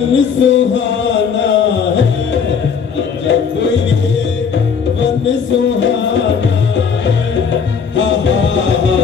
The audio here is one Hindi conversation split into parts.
सुहाना है जब ये मन सुहाना है। हा हा हा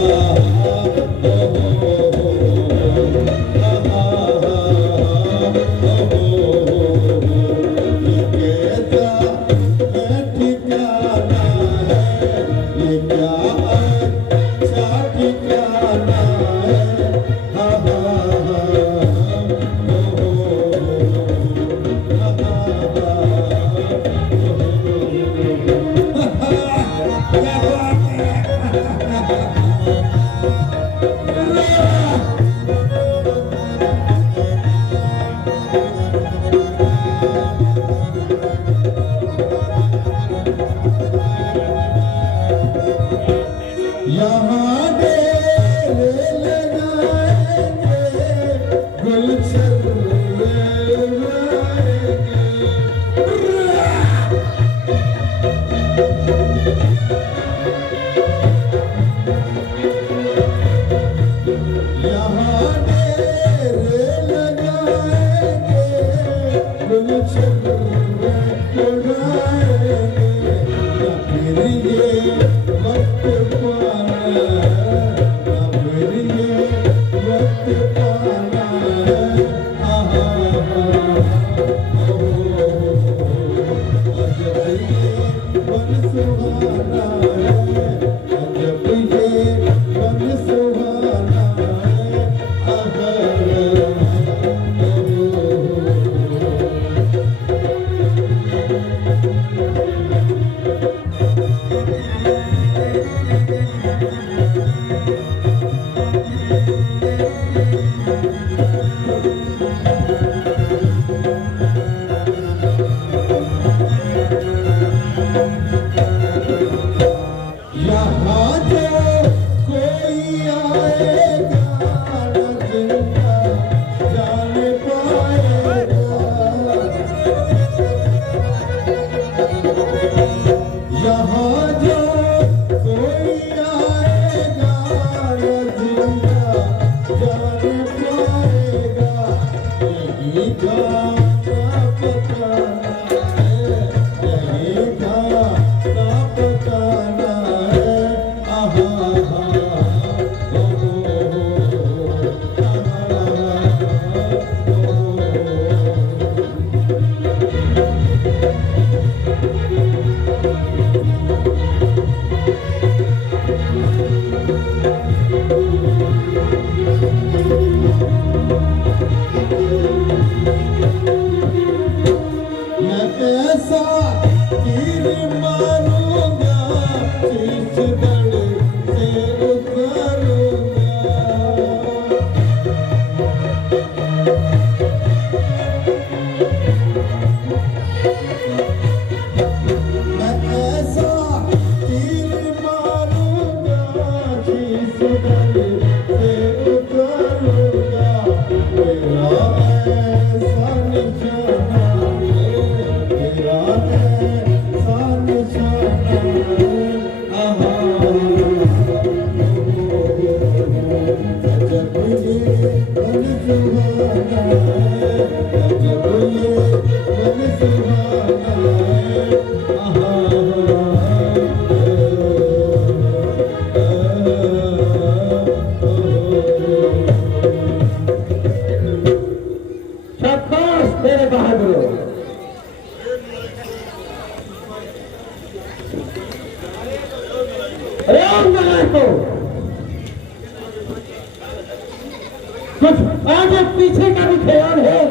कुछ आगे पीछे का भी ख्याल है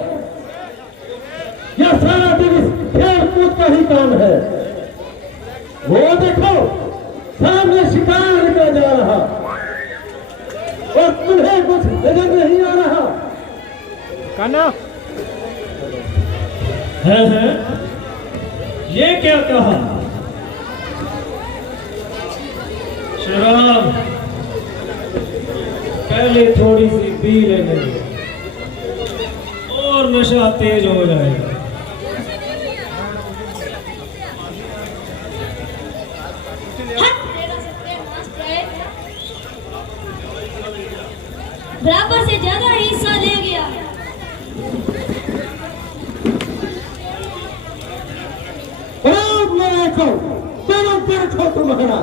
या सारा दिन इस खेल कूद का ही काम है। वो देखो सामने शिकार निकला जा रहा और तुम्हें कुछ नजर नहीं आ रहा। कान्हा है ये क्या कहा? शराब पहले थोड़ी सी पी लेने और नशा तेज हो जाएगा। बराबर से ज्यादा हिस्सा ले गया। देखो दोनों पर तुम्हारा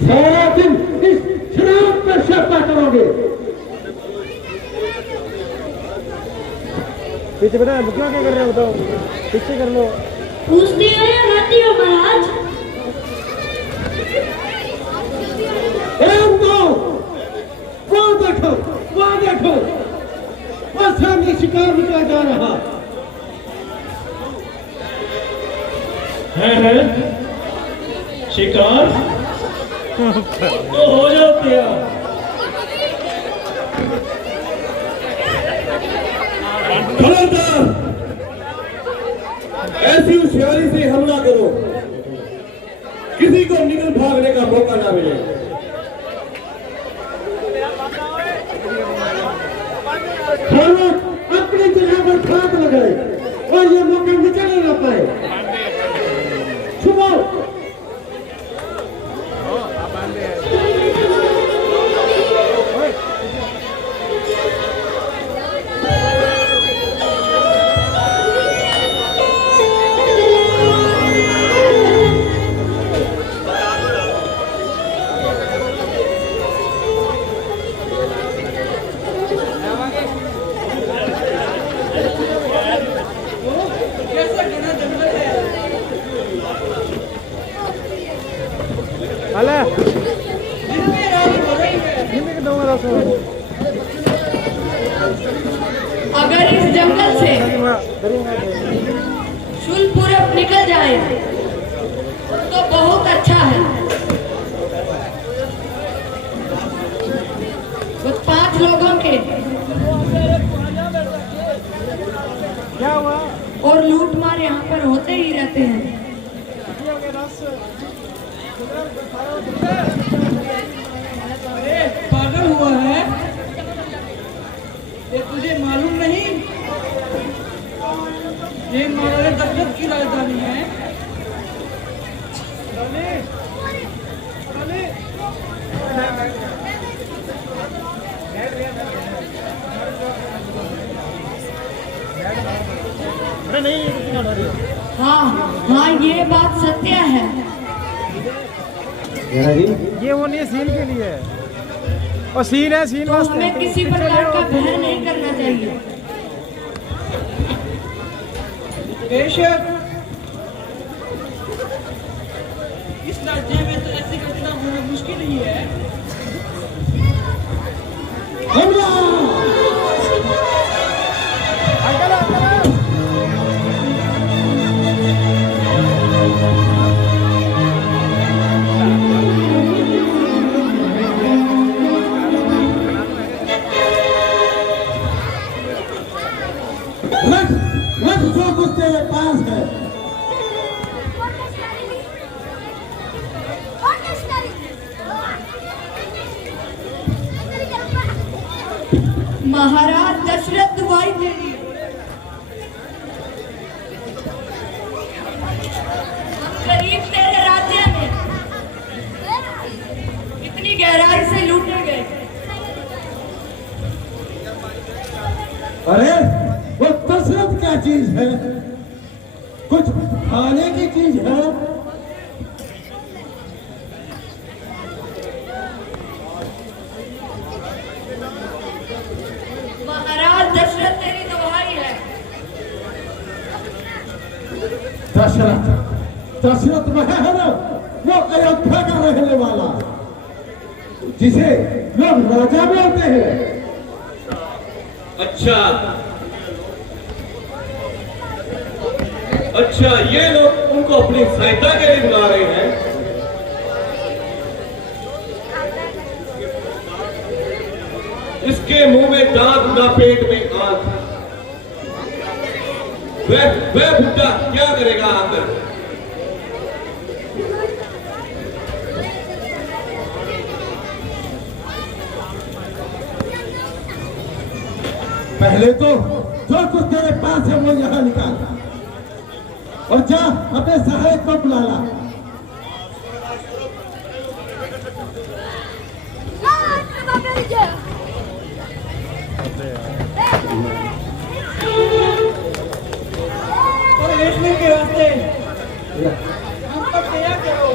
सारा दिन इस शराब पर शर्ता करोगे। पीछे बेटा बुकना क्या कर रहे हो बताओ, पीछे कर लो। पूछती हो या नाती हो महाराज? वहाँ देखो, वहाँ देखो, और सामने शिकार निकला जा रहा है शिकार तो हो जाती है। खबरदार, ऐसी होशियारी से हमला करो किसी को निकल भागने का मौका ना मिले। अपनी जगह पर खाक लगाए और ये मौका निकल ही ना पाए। छुपाओ अले अगर इस जंगल से शूलपुरब निकल जाए तो बहुत अच्छा है। बस 5 लोगों के क्या हुआ? और लूट मार यहाँ पर होते ही रहते हैं। अरे पागल हुआ है, ये तुझे मालूम नहीं? ये महाराजा दशरथ की राजधानी है। अरे नहीं, हाँ हाँ, ये बात सत्य है। ये वो नहीं सीन के लिए है, और सीन है सीन तो वास्ते। हमें किसी प्रकार का भय नहीं करना चाहिए। बेशक इस राज्य में तो ऐसी घटना होना मुश्किल ही है। रख जो कुछ तेरे पास है। महाराज दशरथ दुआई दे रही है। हम गरीब तेरे राज्य में इतनी गहराई से लूटे गए। अरे वो दशरथ क्या चीज है? कुछ खाने की चीज है? महाराज दशरथ तेरी दुहाई है। दशरथ वह है ना, वो अयोध्या का रहने वाला, जिसे लोग राजा बोलते हैं। अच्छा अच्छा, ये लोग उनको अपनी सहायता के लिए बुला रहे हैं। इसके मुंह में दांत ना पेट में आंख। वह बुड्ढा क्या करेगा आकर? पहले तो जो कुछ तेरे पास है वो यहाँ निकाल और जा अपने सहायक को बुला ला। कश्मीर के वास्ते हम तक तैयार करो।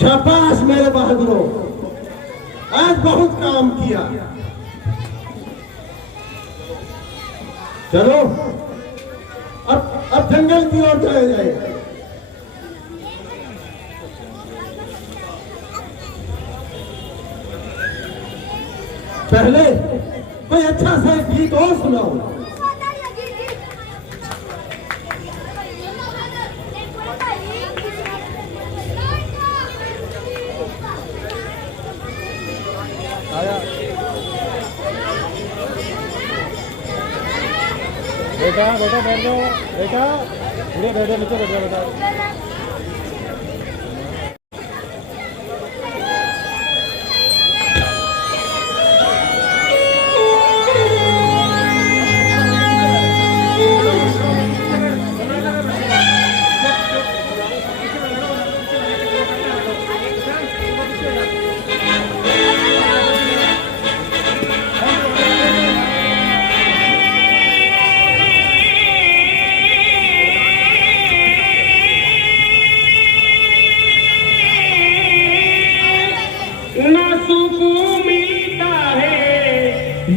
शाबाश मेरे बहादुरों, आज बहुत काम किया। चलो अब जंगल की ओर चले जाए। पहले कोई अच्छा सा गीत और सुनाओ। बेटा बेटा बैठ जाओ बेटा, पूरे बैठो नीचे बैठ जाओ बेटा।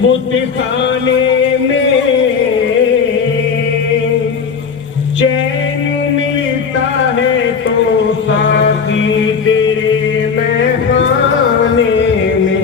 बुत खाने में चैन मिलता है तो साथी तेरे महखाने में।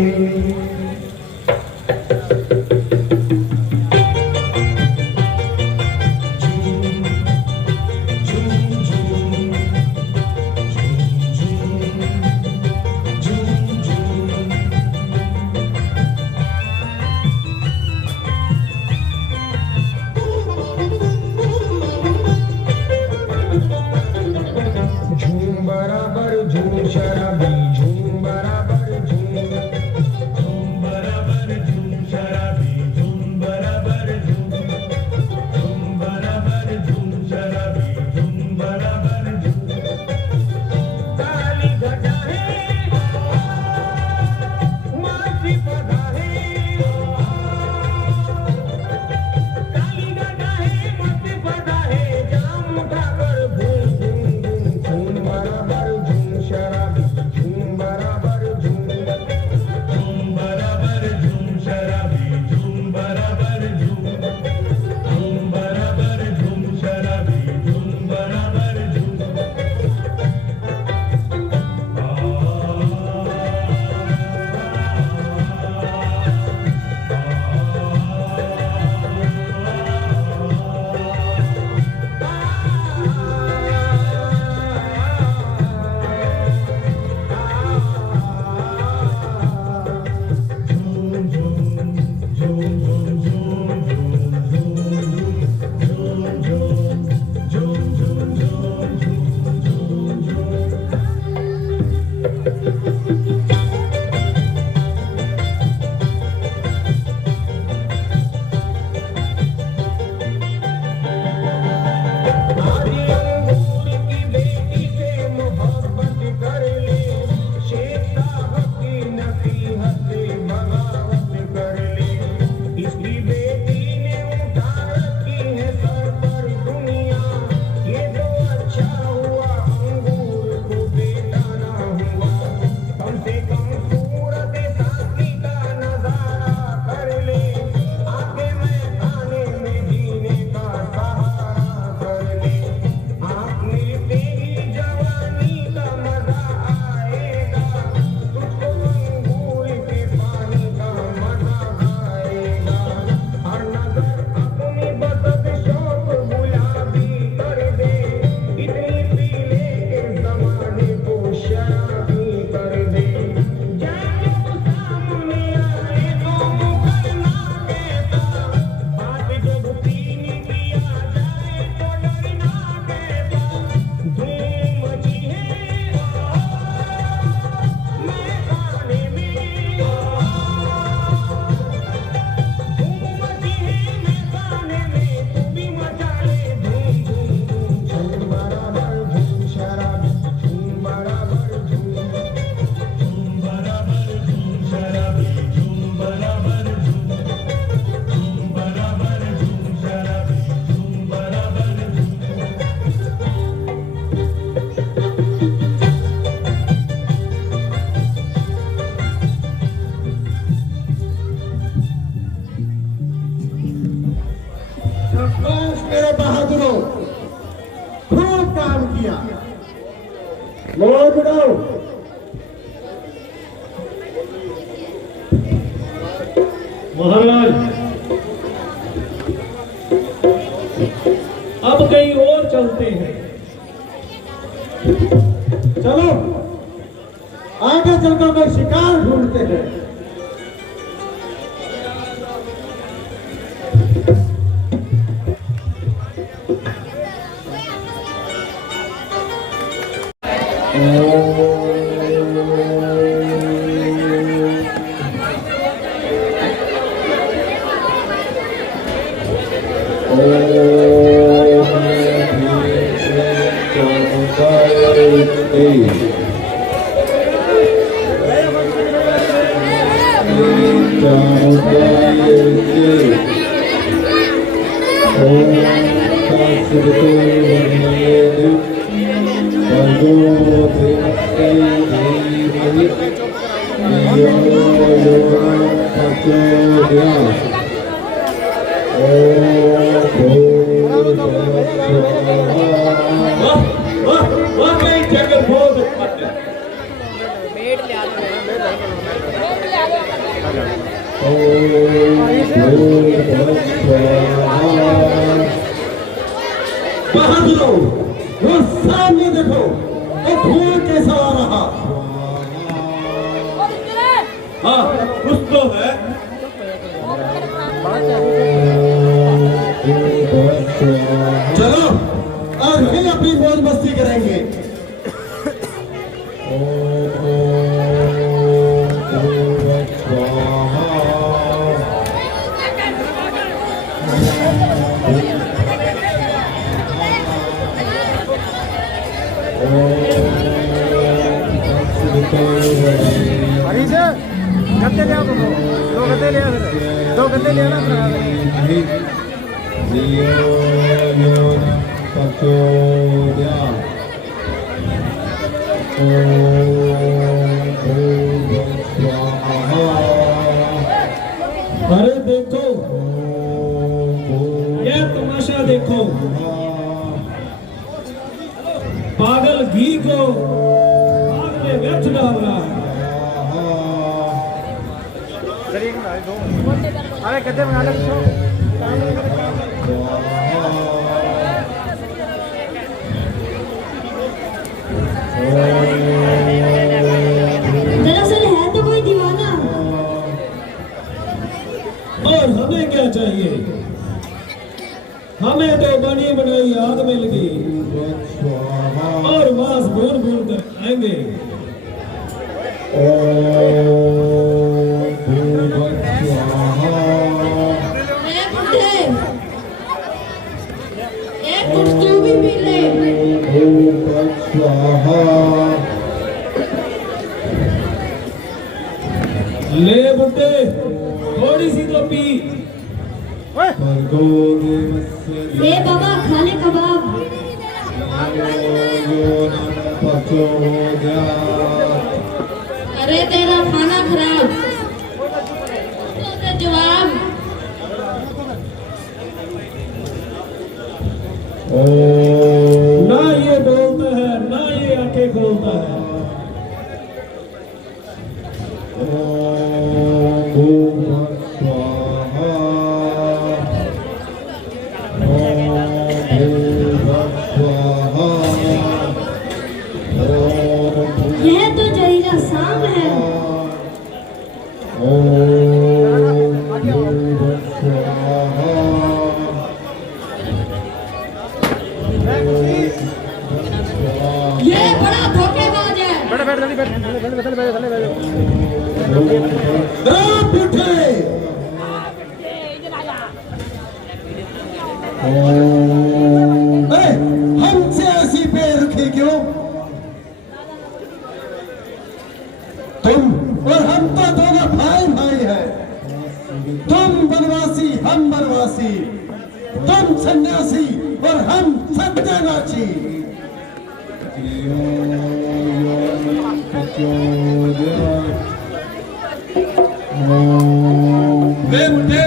महाराज अब कहीं और चलते हैं। चलो आगे चलकर कोई शिकार ढूंढते हैं। वाकई जगत बहुत अच्छा है। बहादुरों वो सामने देखो वो धुआं कैसा आ रहा। हाँ कुछ तो है। चलो आज फिर अपनी मौज मस्ती करेंगे। हरीश गद्दे ले आओ, दो गद्दे ले आओ, दो गद्दे ले आना। अरे देखो यह तमाशा देखो, पागल घी को आग में व्यर्थ डाल रहा है। अरे गद्दे बना ले। दरअसल है तो कोई दीवाना। और हमें क्या चाहिए? हमें तो बनी बनाई आग मिल गई और मांस भून भून कर खाएंगे। एक कुछ तू भी पी ले। ले बुड्ढे थोड़ी सी तो पी। ए बाबा खा ले कबाब। अरे तेरा खाना खराब। तो दे जवाब। ना ये बोलता है ना ये आंखें खोलता है। यह तो जहरीला सांप है। यह बड़ा धोखेबाज है। बैठ बैठ जल्दी बैठ जल्दी बैठ जल्दी बैठ। आप उठे। अरे हमसे ऐसी बेरुखी क्यों? तुम और हम तो दोनों भाई भाई हैं। तुम बनवासी हम बनवासी, तुम सन्यासी और हम सत्यानाशी। ले बुड्ढे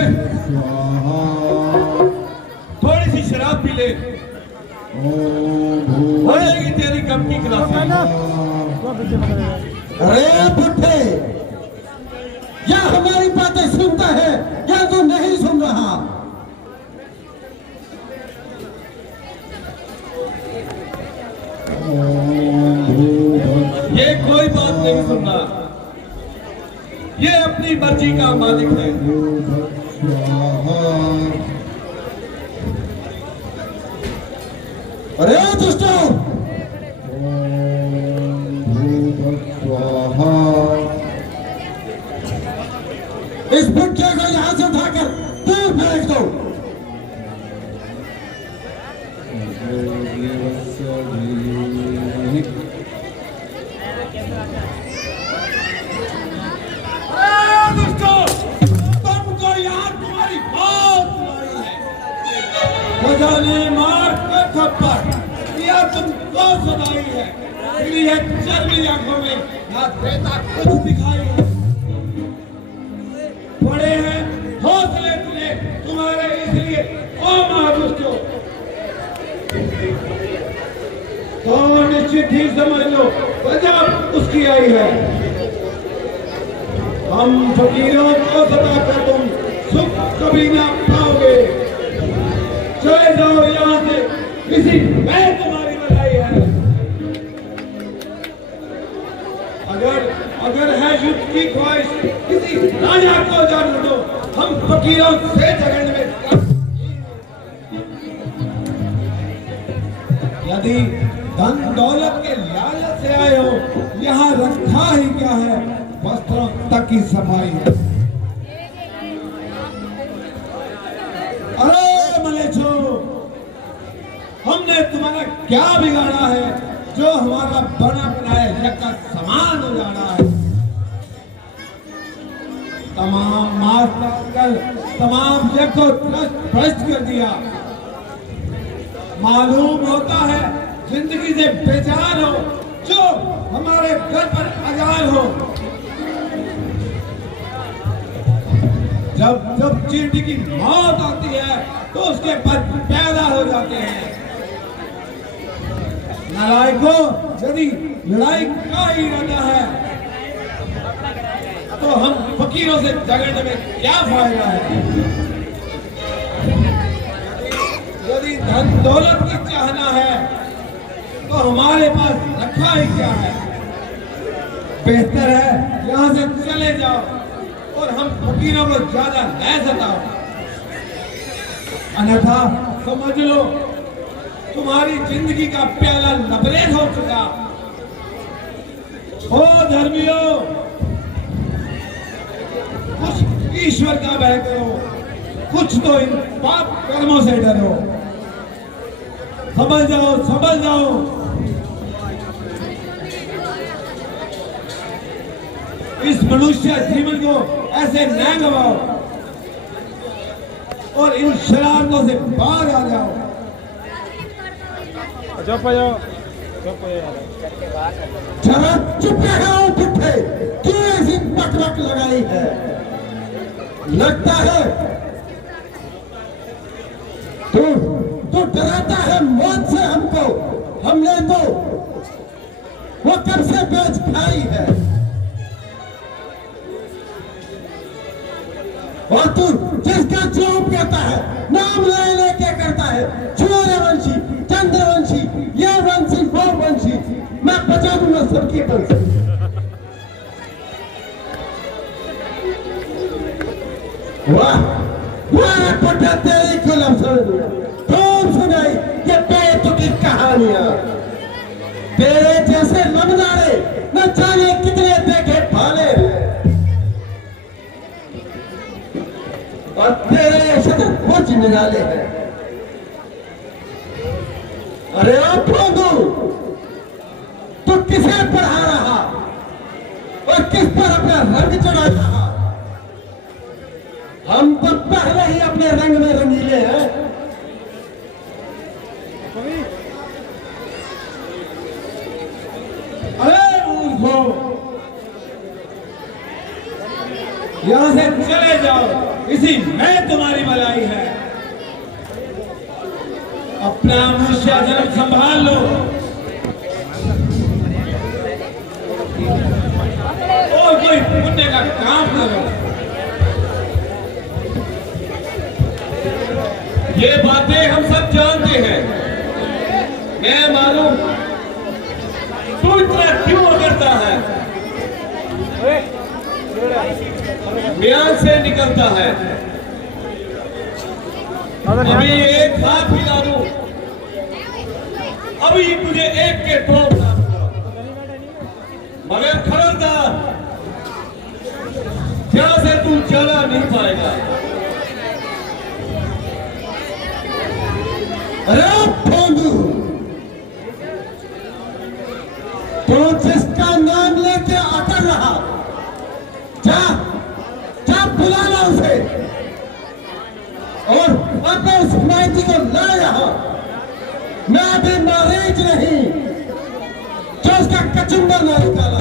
थोड़ी सी शराब पी ले, हो जाएगी तेरी कम की क्लास। अरे बुढ़े या ये अपनी मर्जी का मालिक है। अरे दुष्टों, इस बुट्टे को यहां से उठाकर दूर फेंक दो। तुमको याद तुम्हारी मौत तुम्हारी है। खुदा ने मार कर थप्पड़ या तुमको सुनाई है। फिर ये चर्बी आंखों में ना देता कुछ दिखाई है। बड़े हैं हौसले तुले तुम्हारे, इसलिए ओ महादुष्टों तो निश्चित ही समझ लो गजब उसकी आई है। हम फकीरों को सताकर तुम सुख कभी ना पाओगे। चले जाओ यहाँ से, किसी मैं तुम्हारी बधाई है। अगर है युद्ध की ख्वाहिश, किसी राजा को जान दो। हम फकीरों से झगड़ने में यदि धन दौलत के लालच से आए हो, यहाँ रखा ही क्या है, वस्त्रों तक की सफाई है। अरे मलेच्छो, हमने तुम्हारा क्या बिगाड़ा है जो हमारा बना बनाया यज्ञ का समान उजाड़ा है। तमाम मार्ग कर तमाम यज्ञ को भ्रष्ट कर दिया। मालूम होता है जिंदगी से बेजार हो जो हमारे घर पर आजार हो। जब चींटी की मौत आती है तो उसके बाद पैदा हो जाते हैं। नालायकों, यदि लड़ाई का ही इरादा है तो हम फकीरों से झगड़ने में क्या फायदा है। यदि धन दौलत की चाहना है तो हमारे पास रखा ही क्या है। बेहतर है यहाँ से चले जाओ और हम फकीरों को ज्यादा न सताओ, अन्यथा समझ लो तुम्हारी जिंदगी का प्याला लबरेज हो चुका। ओ धर्मियों, कुछ ईश्वर का भय करो, कुछ तो इन पाप कर्मों से डरो। समझ जाओ, समझ जाओ। इस मनुष्य जीवन को ऐसे न गवाओ और इन शरारतों से बाहर आ जाओ। चुप हो जाओ, जरा चुप रहो पुट्ठे, क्यों ऐसी बकबक लगाई है। लगता है तू डराता है मौत से हमको। हमने तो वो कब से बेच खाई है और तू जिसका चौप कहता है, नाम ले लेके करता है, सूर्यवंशी, चंद्रवंशी, ये वंशी, वो वंशी, मैं बचा दूंगा सबकी वंशी। वाह वाह पुट्ठा, तेरी कुलम खूब सुनाई ये बेतुकी की कहानियां। तेरे जैसे लबनारे न जाने कितने देखे भाले हैं और तेरे शतक कुछ निराले हैं। अरे ओ प्रभु, तू किसे पढ़ा रहा और किस पर अपना रंग चढ़ा रहा। हम तो पहले ही अपने रंग में रंगीले हैं। अरे मूर्खों, यहाँ से चले जाओ, इसी में तुम्हारी भलाई है। अपना मनुष्य जन्म संभाल लो और कोई पुण्य का काम करो। ये बातें हम सब जानते हैं। मैं मालूम तू इतना क्यों करता है। म्यान से निकलता है। अभी एक हाथ हिला दूं, अभी तुझे एक के ठोक दूंगा। मगर खबरदार, यहाँ से तू चला नहीं पाएगा। अरे भोंदू, तो जिसका नाम लेके अटल रहा, जा जा बुला ला उसे और अपने उस माइती को ला रहा। मैं अभी मरीज नहीं जो उसका कचुम्बर ना निकाला।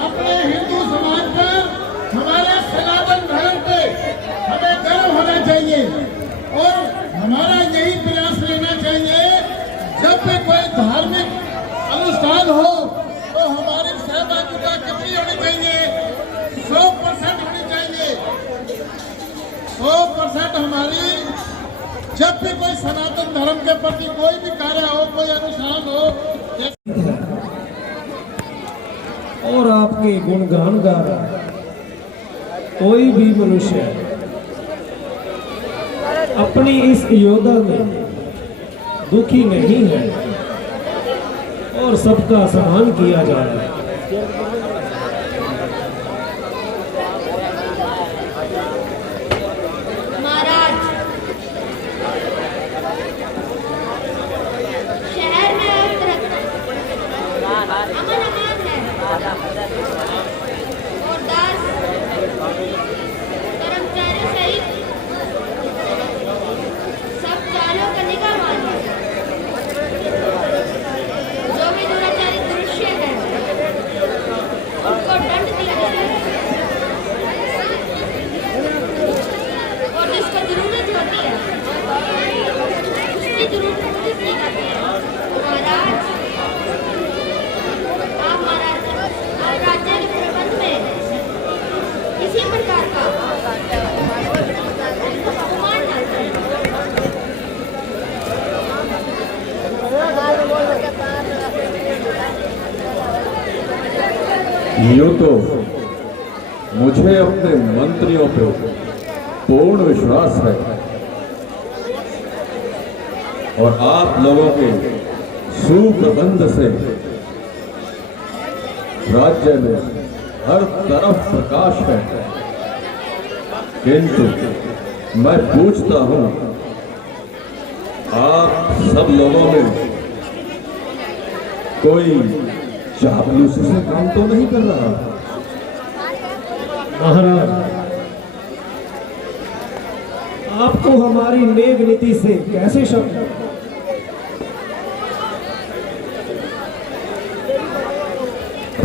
अपने हिंदू समाज पर, हमारे सनातन धर्म पे हमें गर्व होना चाहिए और हमारा यही प्रयास लेना चाहिए। जब भी कोई धार्मिक अनुष्ठान हो तो हमारी सहभागिता कितनी होनी चाहिए? 100% होनी चाहिए। 100% हमारी, जब भी कोई सनातन धर्म के प्रति कोई भी कार्य हो, कोई अनुष्ठान हो, और आपके गुणगान गा रहा है। कोई भी मनुष्य अपनी इस योद्धा में दुखी नहीं है और सबका सम्मान किया जा रहा है। महाराज, शहर में अमन अमान है और दास कर्मचारी सहित सब चारों का निगाहमान है। जो भी दुराचारी दृश्य है उनको दंड दिया जाता है और जिसको जरूरत होती है उसकी जरूरत पूरी की जाती है। महाराज, आप राज्य के प्रबंध में किसी प्रकार का अपमान न करें। यूं तो मुझे अपने मंत्रियों पे पूर्ण विश्वास है और आप लोगों के सुप्रबंध से राज्य में हर तरफ प्रकाश है। किंतु मैं पूछता हूं, आप सब लोगों में कोई चापलूसी से काम तो नहीं कर रहा? महाराज, आपको हमारी नेक नीति से कैसे शक है?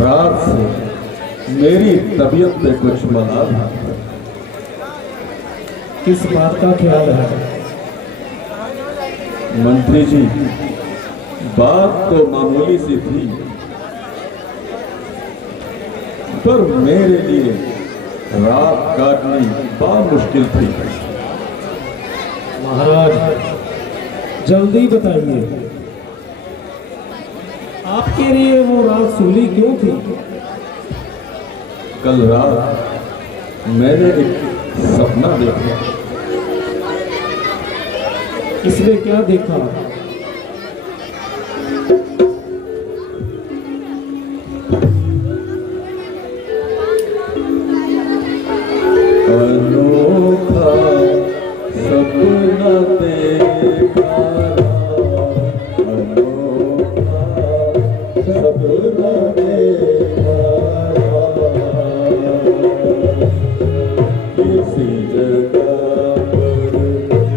रात से मेरी तबीयत पे कुछ मलाल है। किस बात का ख्याल है? मंत्री जी, बात तो मामूली सी थी, पर मेरे लिए रात काटनी बहुत मुश्किल थी। महाराज, जल्दी बताइए, आपके लिए वो रात सूली क्यों थी? कल रात मैंने एक सपना देखा। इसमें क्या देखा? अनोखा सपना देखा, अनोखा सपना देखा, किसी जगह पर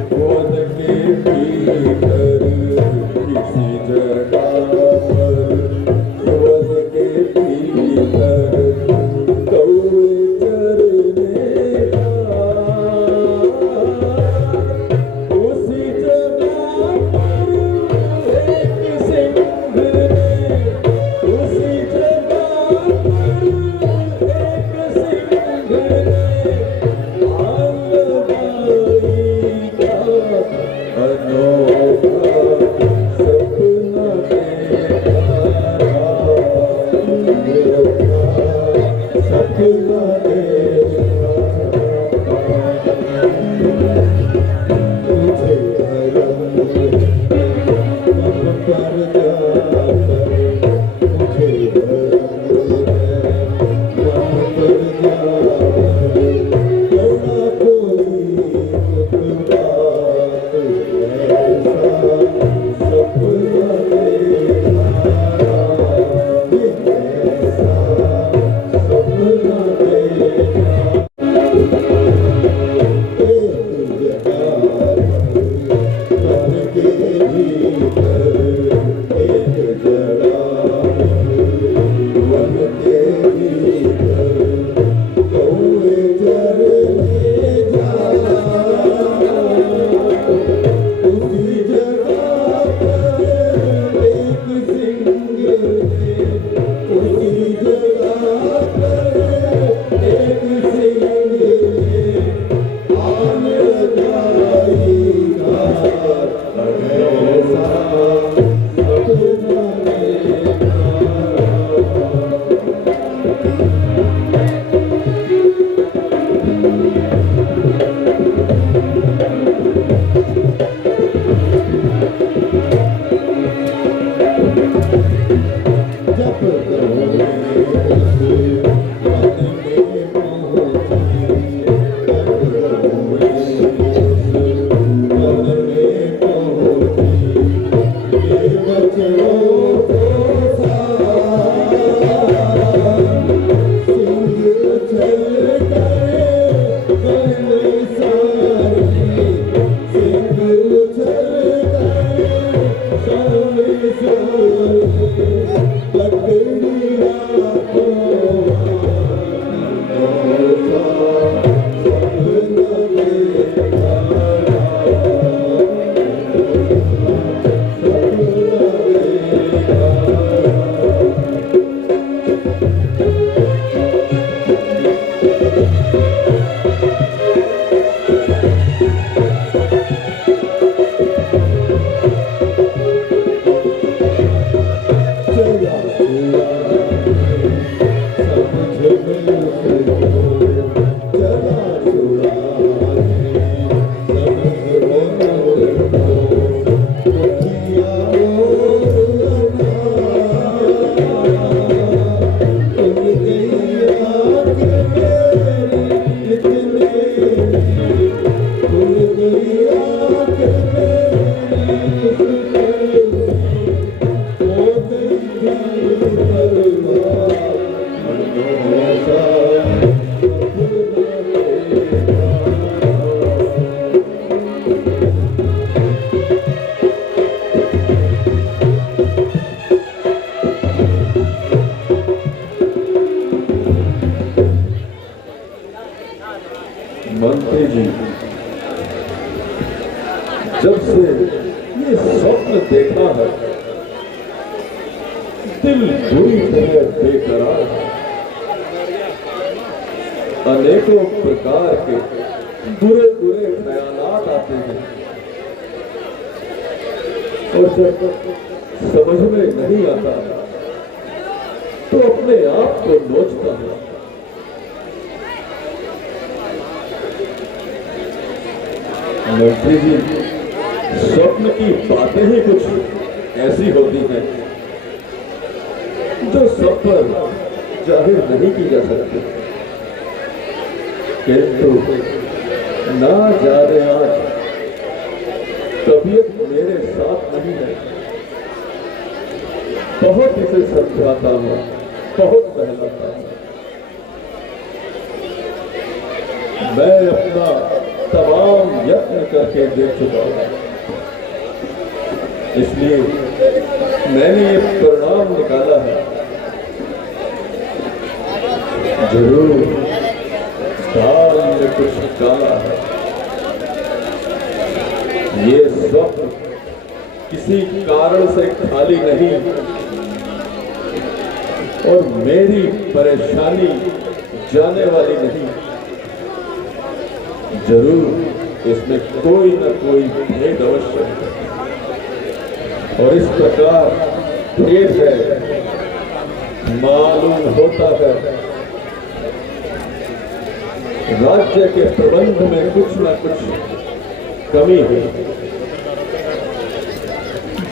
खोद के भीतर, किसी जगह पर खोद के भीतर कौए चरने का, उसी जगह पर एक सिंह ने मंत्री जी, जब से ये स्वप्न देखा है, दिल बुरी तरह बेकरार है। अनेकों प्रकार के बुरे बुरे ख्यालात आते हैं और जब समझ में नहीं आता तो अपने आप को नोचता है। मंत्री जी, स्वप्न की बातें ही कुछ ऐसी होती हैं जो सब पर जाहिर नहीं की जा सकती, किंतु ना जाने आज तबीयत मेरे साथ नहीं है। बहुत इसे समझाता हूं, बहुत बहलाता हूं। मैं अपना तमाम यत्न करके देख चुका हूं, इसलिए मैंने ये परिणाम निकाला है। जरूर दाल में कुछ काला है। ये स्वप्न किसी कारण से खाली नहीं और मेरी परेशानी जाने वाली नहीं। जरूर इसमें कोई न कोई भेद अवश्य है और इस प्रकार भेद है। मालूम होता है राज्य के प्रबंध में कुछ न कुछ कमी है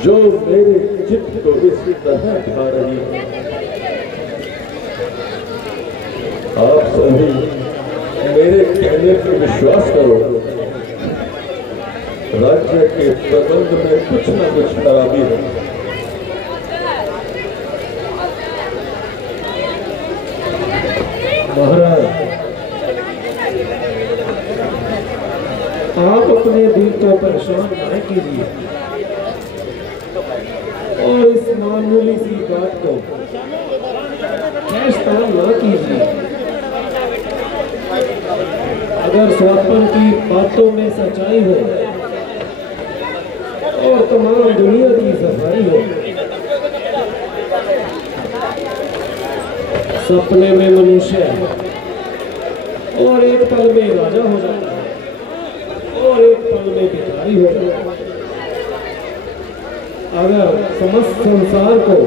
जो मेरे चित्त को इस तरह ढा रही है। आप सभी मेरे कहने पर विश्वास करो, राज्य के प्रबंध में कुछ न कुछ खराबी है। महाराज, आप अपने दिल को परेशान न कीजिए और इस मामूली सी बात को फैसला न कीजिए। अगर स्वप्न की बातों में सच्चाई हो और तमाम दुनिया की सफाई हो, सपने में मनुष्य और एक पल में राजा हो जाता है और एक पल में भिखारी हो जाता है। अगर समस्त संसार को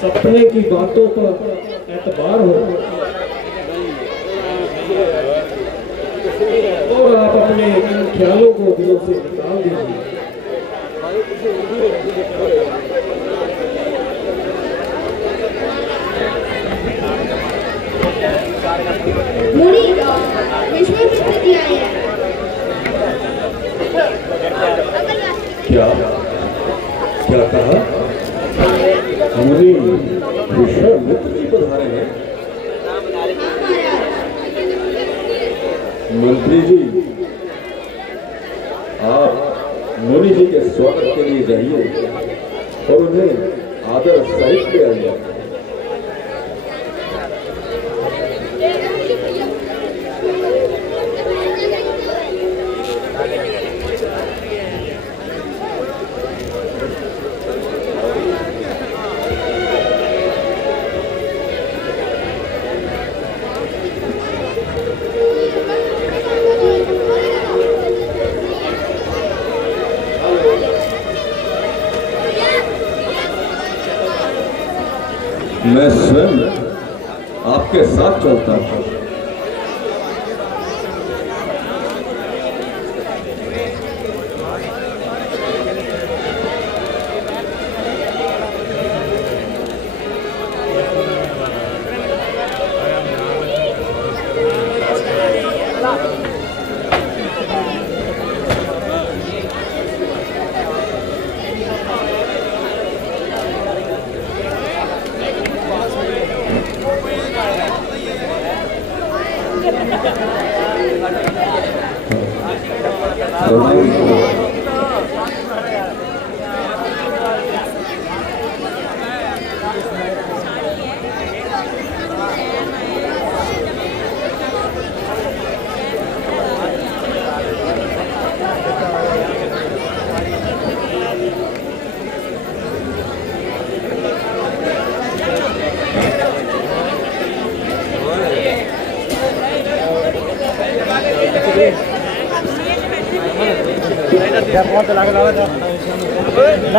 सपने की बातों पर एतबार हो और आप अपने इन ख्यालों को दिलों से निकाल दीजिए क्या क्या कहा? मुनि विश्वामित्र जी पधारे हैं। मंत्री जी, आप मुनि जी के स्वागत के लिए जाइए और उन्हें आदर सहित ले आइए। मैं स्वयं आपके साथ चलता हूं।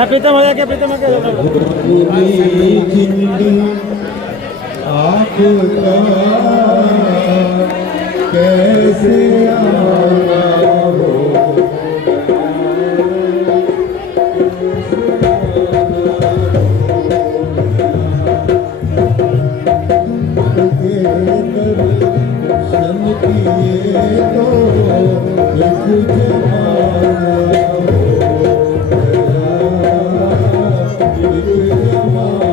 प्रीतम आ गया, प्रीतम आ गया। आपका कैसे आना हो, दर्शन किए तो एक जमाना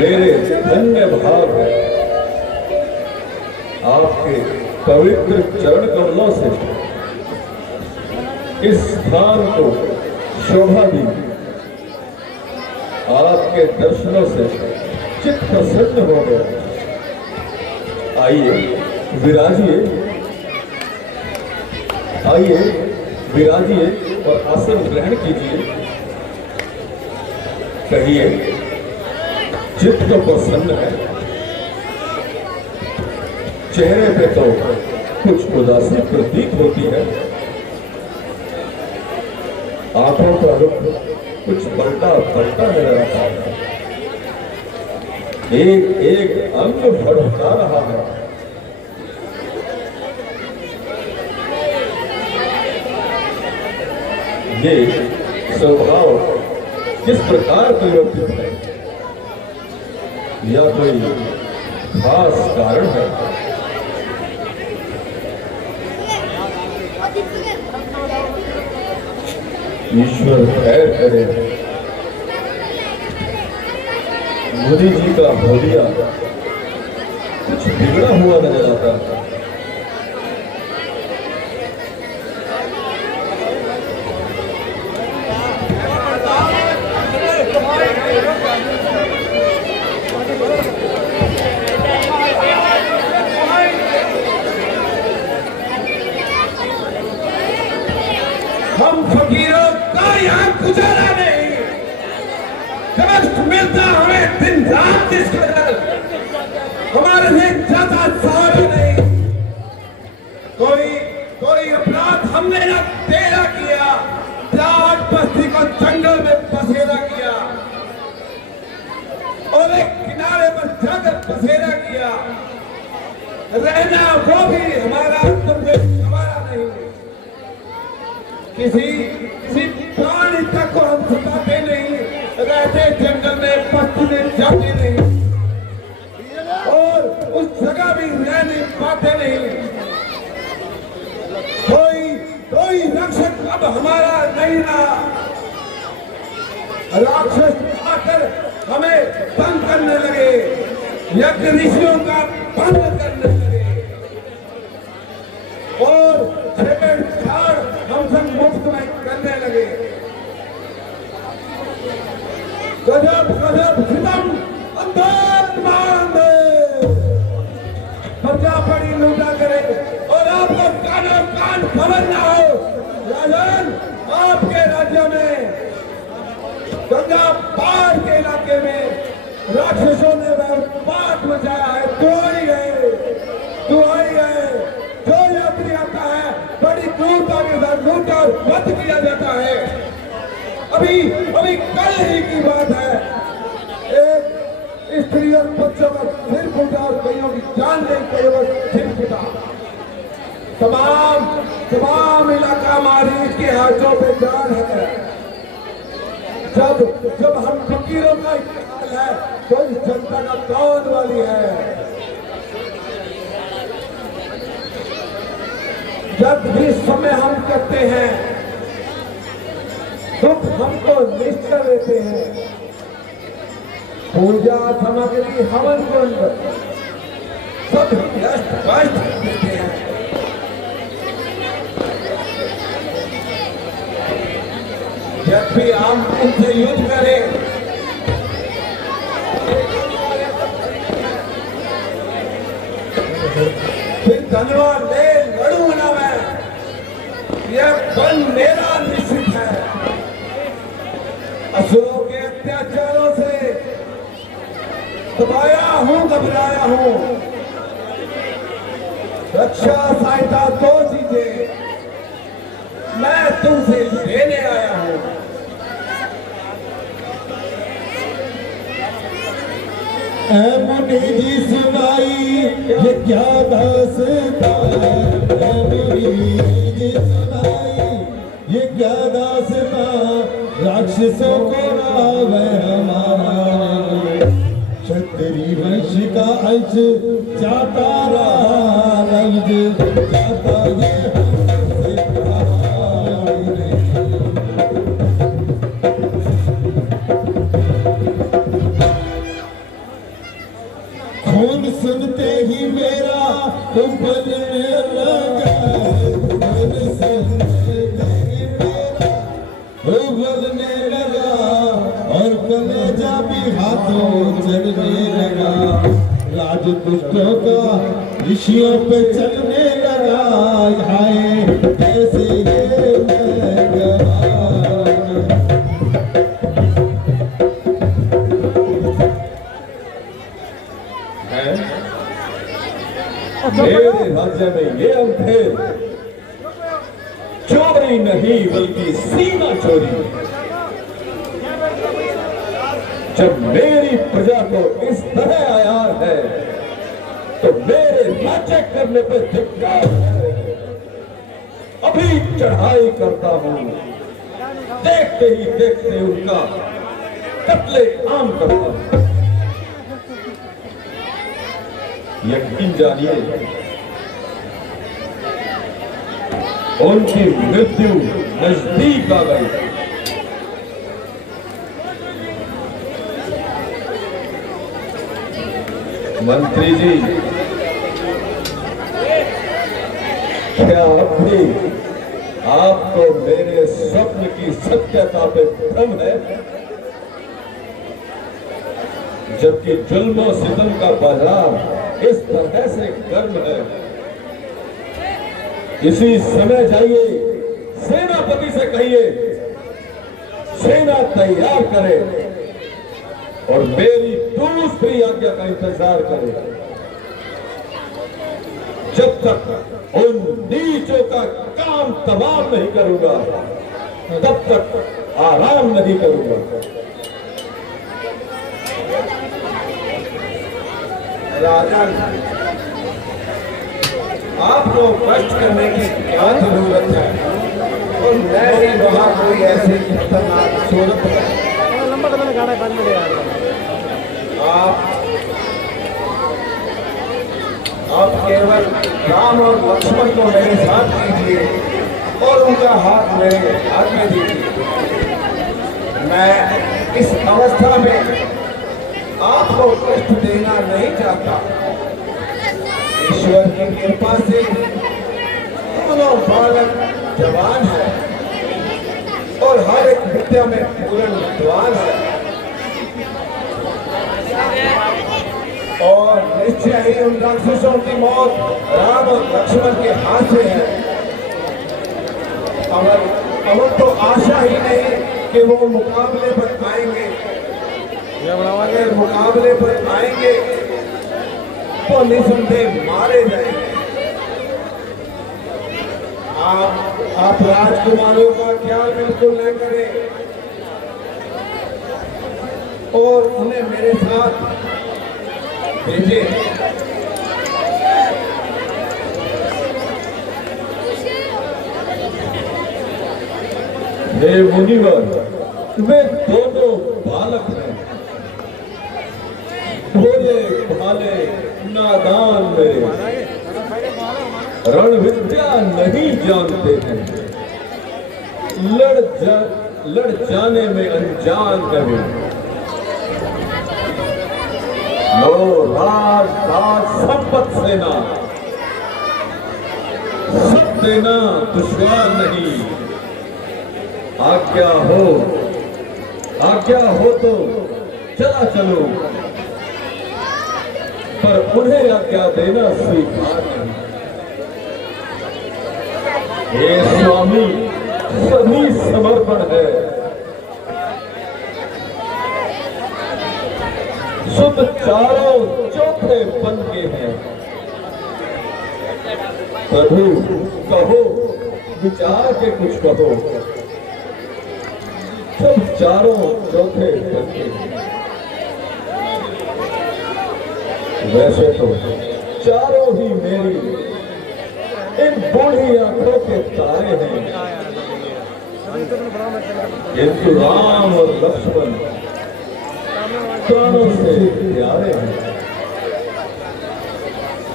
मेरे धन्य भाग है आपके पवित्र चरण कमलों से इस स्थान को शोभा दी। आपके दर्शनों से चित्त प्रसन्न हो गया। आइए विराजिए, आइए विराजिए और आसन ग्रहण कीजिए। कहिए चित्त तो प्रसन्न है, चेहरे पे तो कुछ उदासी प्रतीत होती है, आंखों का रुख कुछ पलटा पलटा नजर आता है, एक एक अंग भड़का रहा है। ये स्वभाव किस प्रकार परिवर्तित है, या कोई खास कारण है? ईश्वर खैर करे। मोदी जी का होलिया कुछ बिगड़ा हुआ नजर आता है। हम फकीरों का यहाँ गुजारा नहीं, कष्ट मिलता हमें दिन रात इस कदर, हमारे से ज्यादा सहारा नहीं। कोई अपराध हमने न तेरा किया, जाट बस्ती को जंगल में बसेरा किया और एक किनारे पर जाकर बसेरा किया। रहना वो भी हमारा, तुमसे हमारा नहीं। किसी प्राणी तक को हम सताते नहीं, रहते जंगल में पत्थर जाते नहीं और उस जगह भी रह नहीं पाते नहीं। कोई रक्षक अब हमारा नहीं रहा। राक्षस आकर हमें तंग करने लगे, यज्ञ ऋषियों का भंग करने लगे और छेड़छाड़ हमसे मुफ्त में करने लगे। गजब गजब सितम प्रजा पड़ी लूटा करे और आपको कानों कान खबर ना हो। राजन, आपके राज्य में गंगा पार के इलाके में राक्षसों ने पाठ मचाया है। तो ही है जो यात्री आता है बड़ी क्रूरता के साथ लूट और वध किया जाता है। अभी कल ही की बात है, एक स्त्री और बच्चों का सिर फूटा और कईयों की जान गई, कईयों का सिर फूटा। तमाम इलाका मारीच के हाथों पे जान है। जब हम फकीरों का हाल है तो इस जनता का कौन वाली है। जब भी समय हम करते हैं दुख हमको निश्चय देते हैं। पूजा सामग्री हवन कुंड सब व्यस्त देते हैं। जब भी हम उनसे युद्ध करें फिर धनवा ले लड़ू ना मैं, यह बल मेरा निश्चित है। असुरों के अत्याचारों से दबाया हूं, घबराया हूं। रक्षा सहायता दो चीजें मैं तुमसे लेने आया हूं। मुनि जी सुनाई ये क्या दास्तां है, मुनि जी सुनाई ये क्या दास्तां। राक्षसों को रावै हमारा, क्षत्रिय वंश का अंश जाता रहा रंज, जाता ये हमसे कहा रे। कलेजा भी हाथों चढ़ने लगा, राजदुष्टों का ऋषियों पे चलने लगा, हाय कैसे ये मैं गवा। मेरे राज्य में ये अंधेर चोरी नहीं बल्कि सीना चोरी। जब मेरी प्रजा को इस तरह आयार है तो मेरे राज्य करने पर धिक्कार है। अभी चढ़ाई करता हूं, देखते ही देखते उनका कत्ले आम करता हूं। यकीन जानिए उनकी मृत्यु नजदीक आ गई। मंत्री जी, क्या अब भी आपको मेरे स्वप्न की सत्यता पे भ्रम है? जबकि जुल्म सितम का बाजार इस तरह से गर्म है। इसी समय जाइए, सेनापति से कहिए सेना तैयार करे और मेरी दूसरी आज्ञा का इंतजार करे। जब तक उन नीचों का काम तमाम नहीं करूंगा तब तक आराम नहीं करूंगा। राजन, आपको कष्ट करने की क्या जरूरत है? और मैं ही वहां कोई ऐसी खतरनाक सूरत आप केवल राम और लक्ष्मण को मेरे साथ कीजिए और उनका हाथ मेरे हाथ में दीजिए। मैं इस अवस्था में आपको कष्ट देना नहीं चाहता। ईश्वर की कृपा से दोनों बालक जवान है और हर एक विद्या में पूर्ण विद्वान है और निश्चय ही उन राक्षसों की मौत राम और लक्ष्मण के हाथ से है। अमर तो आशा ही नहीं कि वो मुकाबले पर आएंगे। अगर मुकाबले पर आएंगे तो निसंदेह मारे जाएंगे। आप राजकुमारों का ख्याल बिल्कुल न करें और उन्हें मेरे साथ भेजें। हे मुनिवर, वे दोनों बालक हैं, भोले भाले नादान मेरे, रण विद्या नहीं जानते हैं, लड़ जाने में अनजान कभी। लो राज संपत सेना सब देना दुश्वार नहीं। आज्ञा हो तो चला चलो, पर उन्हें आज्ञा देना स्वीकार नहीं। हे स्वामी, सभी समर्पण है। सुध चारों चौथे बन के हैं। प्रभु कहो, विचार के कुछ कहो। सब चारों चौथे बन के हैं। वैसे तो चारों ही मेरी इन बूढ़ी आंखों के तारे हैं, किंतु राम और लक्ष्मण प्राणों से प्यारे हैं।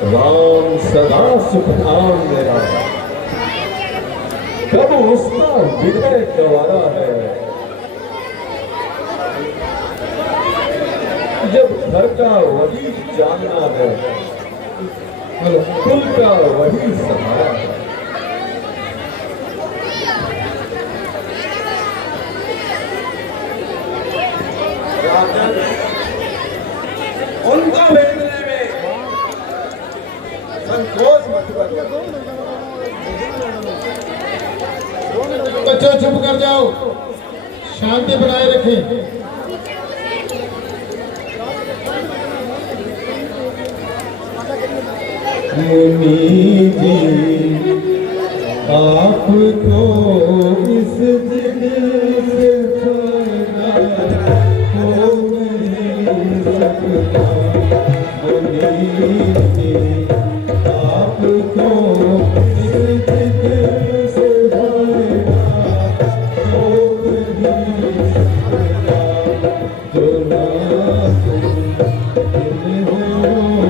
राम सदा सुखधाम मेरा, कब उसका विजय गवारा है। जब घर का वही जानना है, कुल का वही सहारा है। उनको भेजने में संकोच मत करो। बच्चों चुप कर जाओ, शांति बनाए रखें। मुनि जी आपको इस दिन से फायदा हो नहीं सकता। मुनि जी आपको इस दिन से फायदा हो नहीं सकता। जो ना तुम हो सब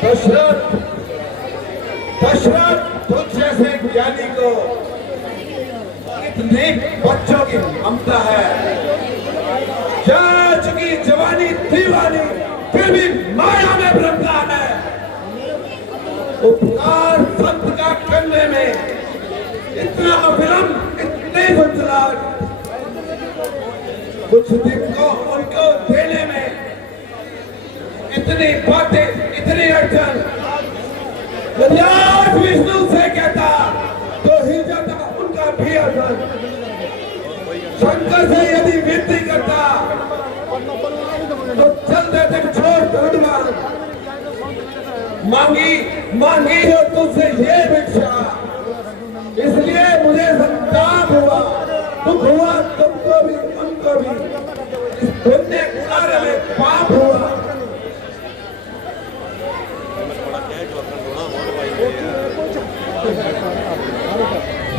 कुछ दशरथ तुझ जैसे ज्ञानी को इतने बच्चों की ममता है। जा चुकी जवानी दीवानी फिर भी माया में भ्रमता है। उपकार संत का करने में इतना विलंब, इतने गुंजलाहट, कुछ दिन को उनको देने में इतनी बातें, इतनी अड़चन। यदि आज विष्णु से कहता तो ही जाता उनका भी अड़चन। शंकर से यदि विनती करता तो चल देते छोड़ हनुमान। मांगी जो तुझसे ये भिक्षा, इसलिए मुझे संताप हुआ, दुख हुआ तुमको भी उनको भी। इस पुण्य कार्य में पाप हुआ।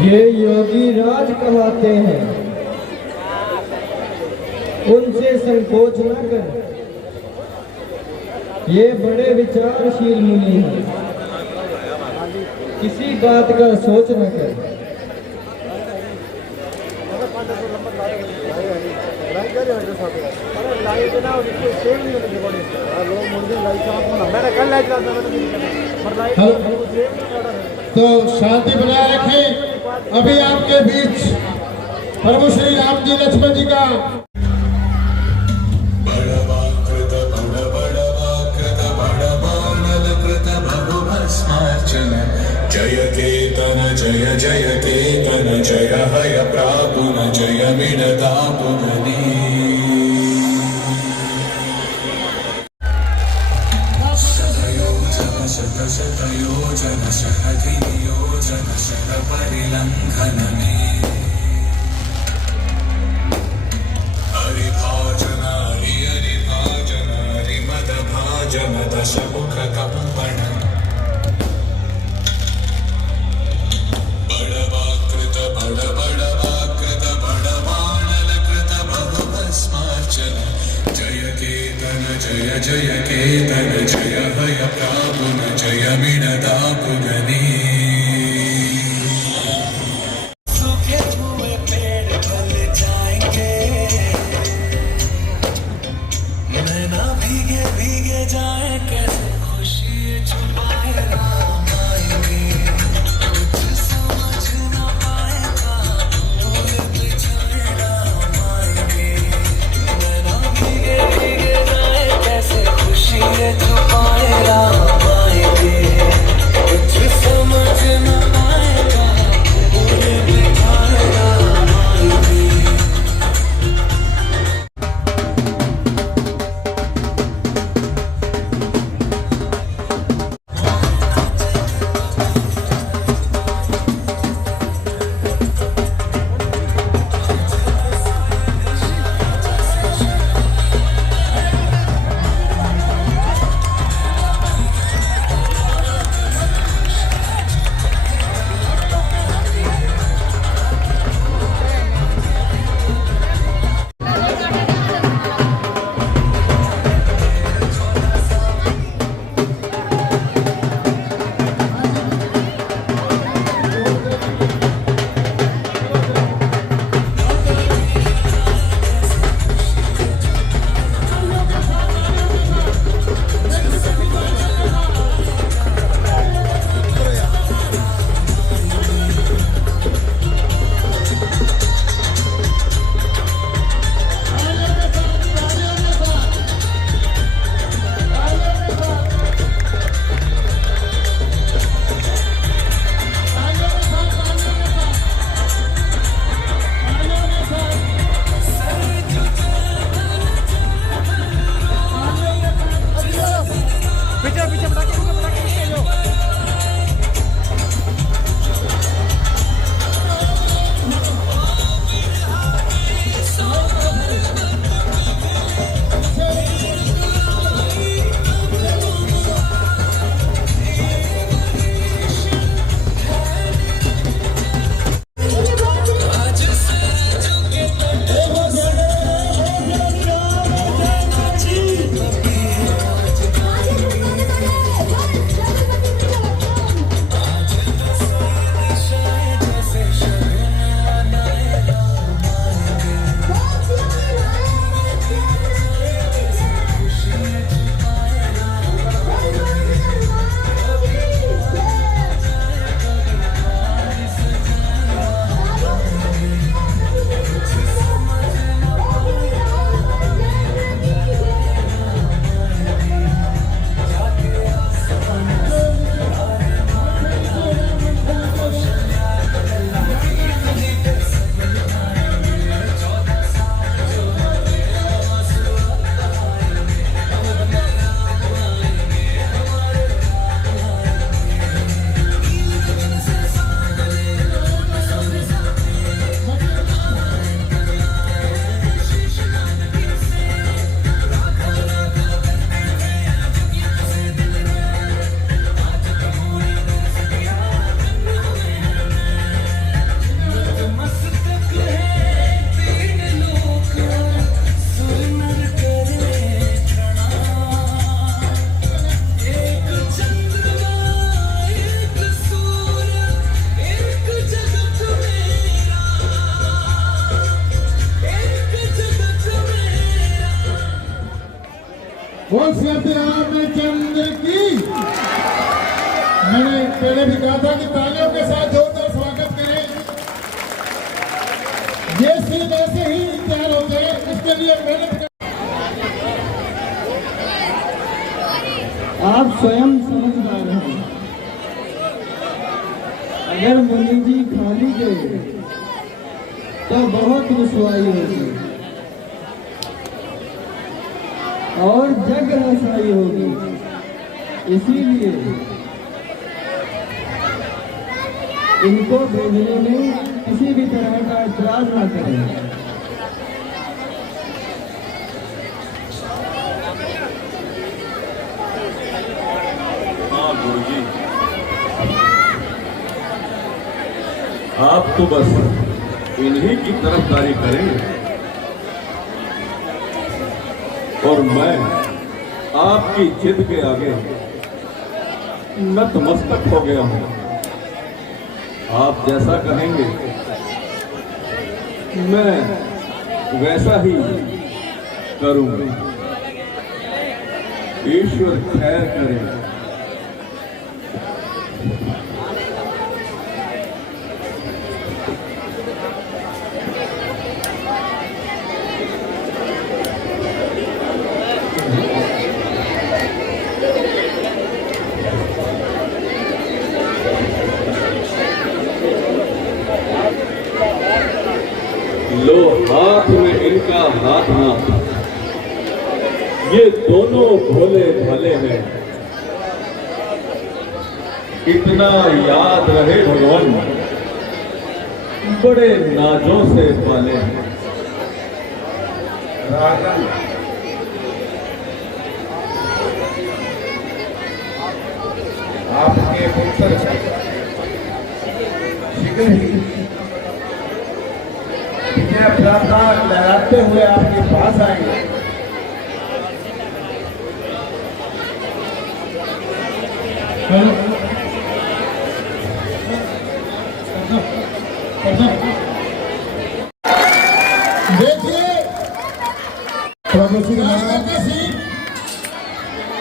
ये योगी राज कहलाते हैं, उनसे संकोच न कर। ये बड़े विचारशील मुनि हैं, किसी बात का सोच न कर। तो शांति बनाए रखें। अभी आपके बीच प्रभु श्री राम जी लक्ष्मण जी का जय केतन जय जय केतन जय हय प्रापुन जय मिडतापुनी शतयोजन शतधियोजन शत परिलंघन में हरिभाजन हरिभाजन हरिमद भाजन दशमुख कंपन बड़वाकृत बड़वानल कृत बहुभस्मार्चन जय केतन जय जय केतन जय हय प्रापुन जय मिणदापुगनी सूखे हुए पेड़ ढल जाएंगे नैना भीगे भीगे जाए कैसे खुशी छुपाए राम आएंगे कुछ समझ न पाएगा भूल बिछाए राम आएंगे नैना भीगे भीगे जाए कैसे खुशी छुपाए राम आएंगे कुछ समझ न पाएगा भूल बिछाए राम आएंगे वो सत्यरामचंद्र की। मैंने पहले भी कहा था कि तालियों के साथ जोरदार स्वागत करें। ये सीट ऐसे ही तैयार हो जाए, इसके लिए मेहनत करें। आप स्वयं समझदार हैं। अगर मुनि जी खाली गए तो बहुत रुसवाई होगी और जग रसाई होगी। इसीलिए इनको भेजने में किसी भी तरह का ऐतराज न करें। हाँ गुरुजी, आप तो बस इन्हीं की तरफदारी करें और मैं आपकी जिद के आगे नतमस्तक हो गया हूं। आप जैसा कहेंगे मैं वैसा ही करूंगा। ईश्वर खैर करे। लो हाथ में इनका हाथ नाथ, ये दोनों भोले भाले हैं। इतना याद रहे भगवान, बड़े नाजों से पाले हैं। राजन, आपके पुत्र शीघ्र ही विजय प्रार्थना लहराते हुए आपके पास आएंगे। देखिए प्रभु श्री राम का सीन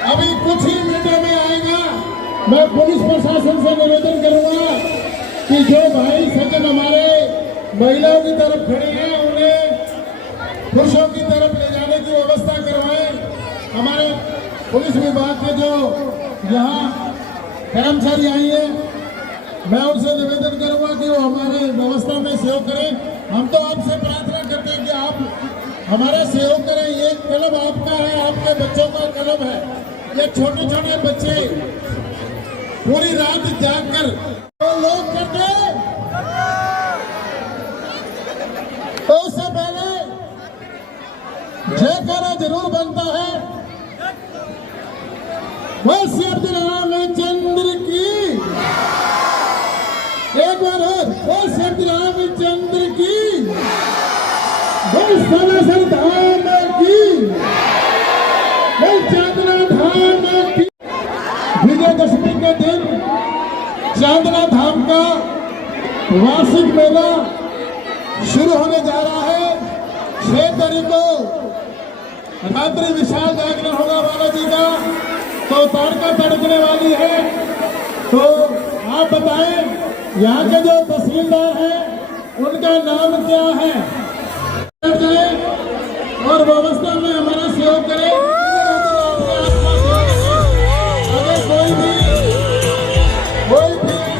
अभी कुछ ही मिनटों में आएगा। मैं पुलिस प्रशासन से निवेदन करूंगा कि जो भाई सज्जन हमारे महिलाओं की तरफ खड़े हैं उन्हें पुरुषों की तरफ ले जाने की व्यवस्था करवाएं। हमारे पुलिस विभाग के जो यहाँ कर्मचारी आई हैं, मैं उनसे निवेदन करूंगा कि वो हमारे व्यवस्था में सहयोग करें। हम तो आपसे प्रार्थना करते हैं कि आप हमारा सहयोग करें। ये कलम आपका है, आपके बच्चों का कलम है। ये छोटे छोटे बच्चे पूरी रात जागकर तो लोग करते, तो उससे पहले जयकारा जरूर बनता है। वह श्री रामचंद्र की, एक बार और बोल श्री रामचंद्र की, बोल सनातन धाम की, बोल चांदना धाम की। विजयदशमी के दिन चांदना धाम का वार्षिक मेला शुरू होने जा रहा है। 6 तारीख को रात्रि विशाल जागरण होगा बालाजी का, तो ताड़का तड़कने वाली है। तो आप बताएं यहाँ के जो तहसीलदार हैं उनका नाम क्या है, और व्यवस्था में हमारा सहयोग करें। अगर कोई भी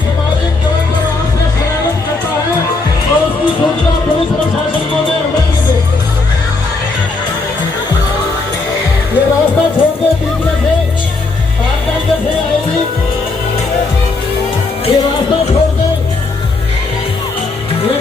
सामाजिक तौर पर आपसे शरारत करता है तो उसकी सूचना पुलिस प्रशासन को दे। ये रास्ता छोड़ के बीच में से कैसे आएगी, ये रास्ता छोड़ के ये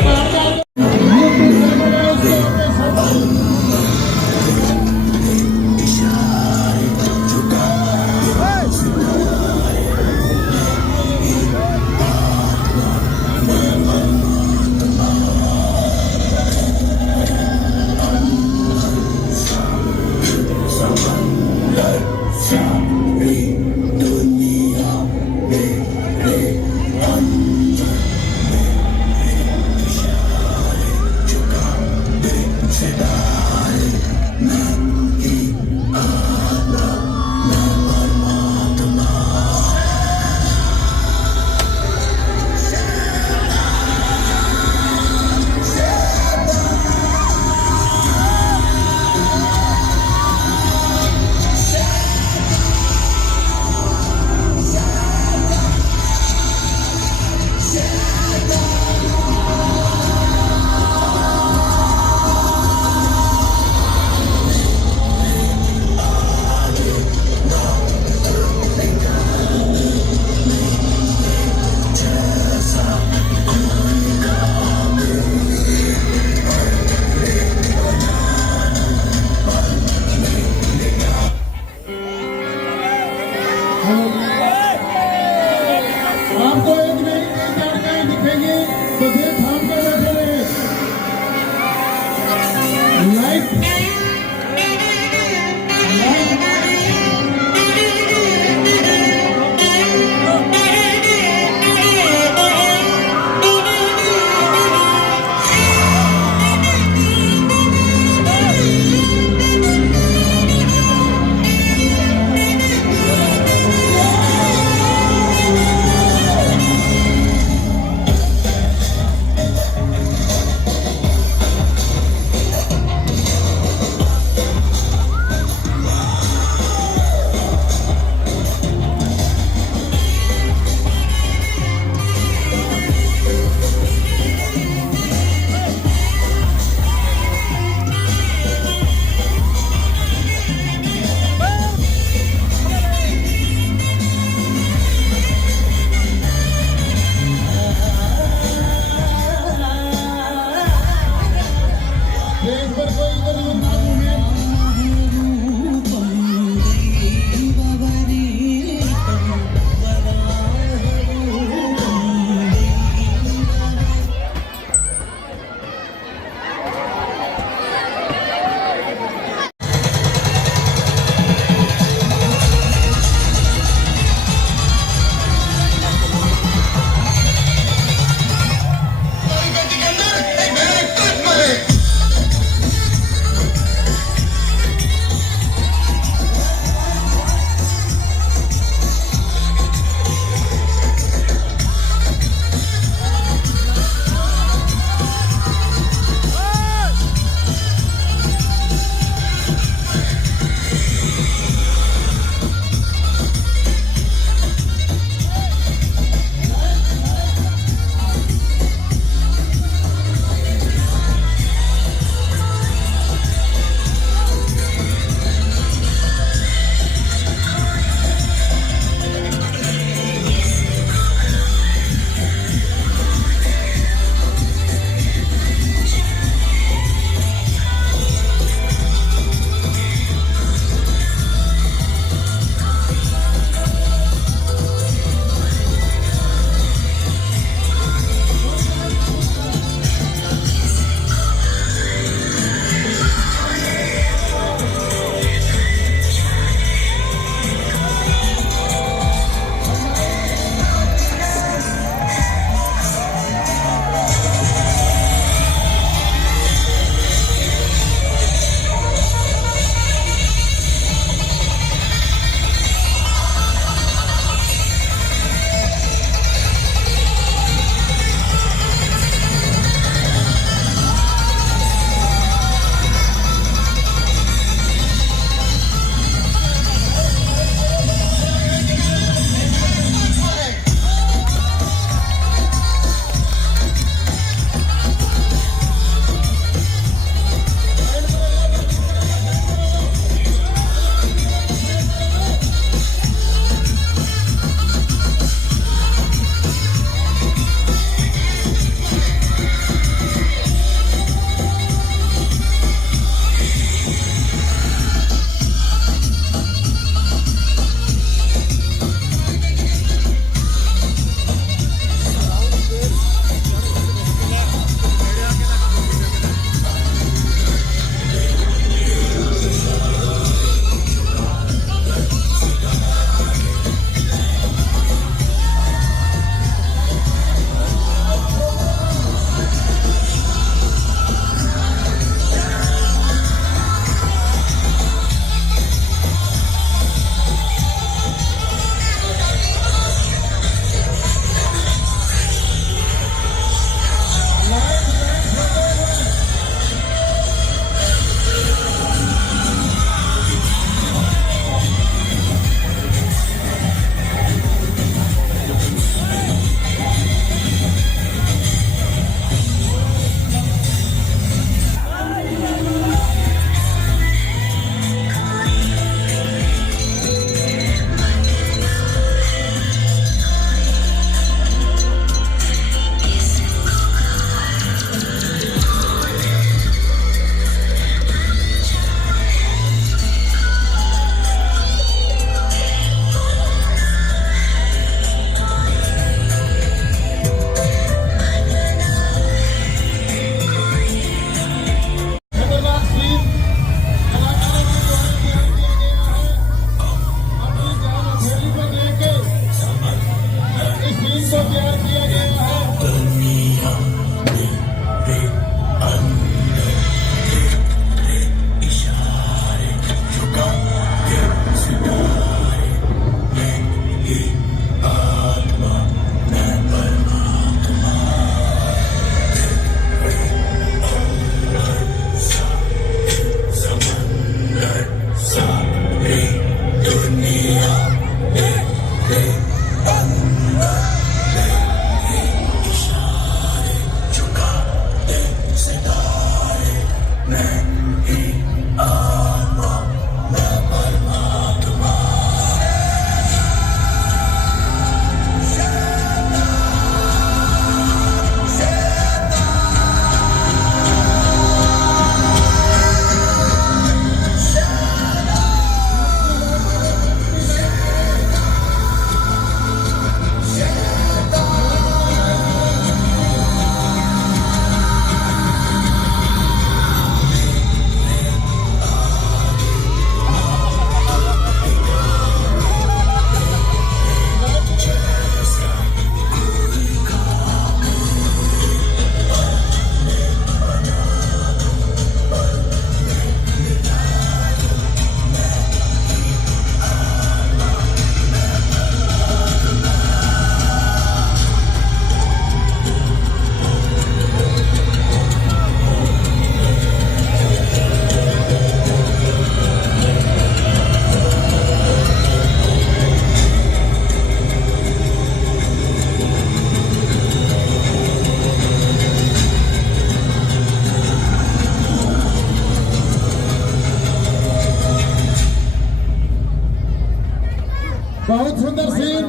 बहुत सुंदर सीन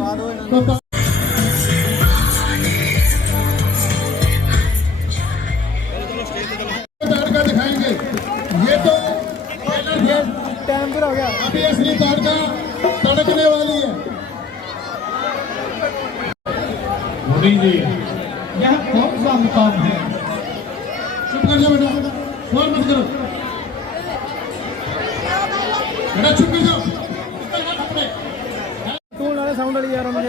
तो ताड़का दिखाएंगे। ये तो टाइम पूरा हो गया, अभी असली ताड़का तड़कने वाली है। मोदी जी, यहाँ कौन सा मुकाम है? चुप कर जाओ बेटा, शोर मत करो बेटा, चुप कर जाओ। साउंड वाली यार मुझे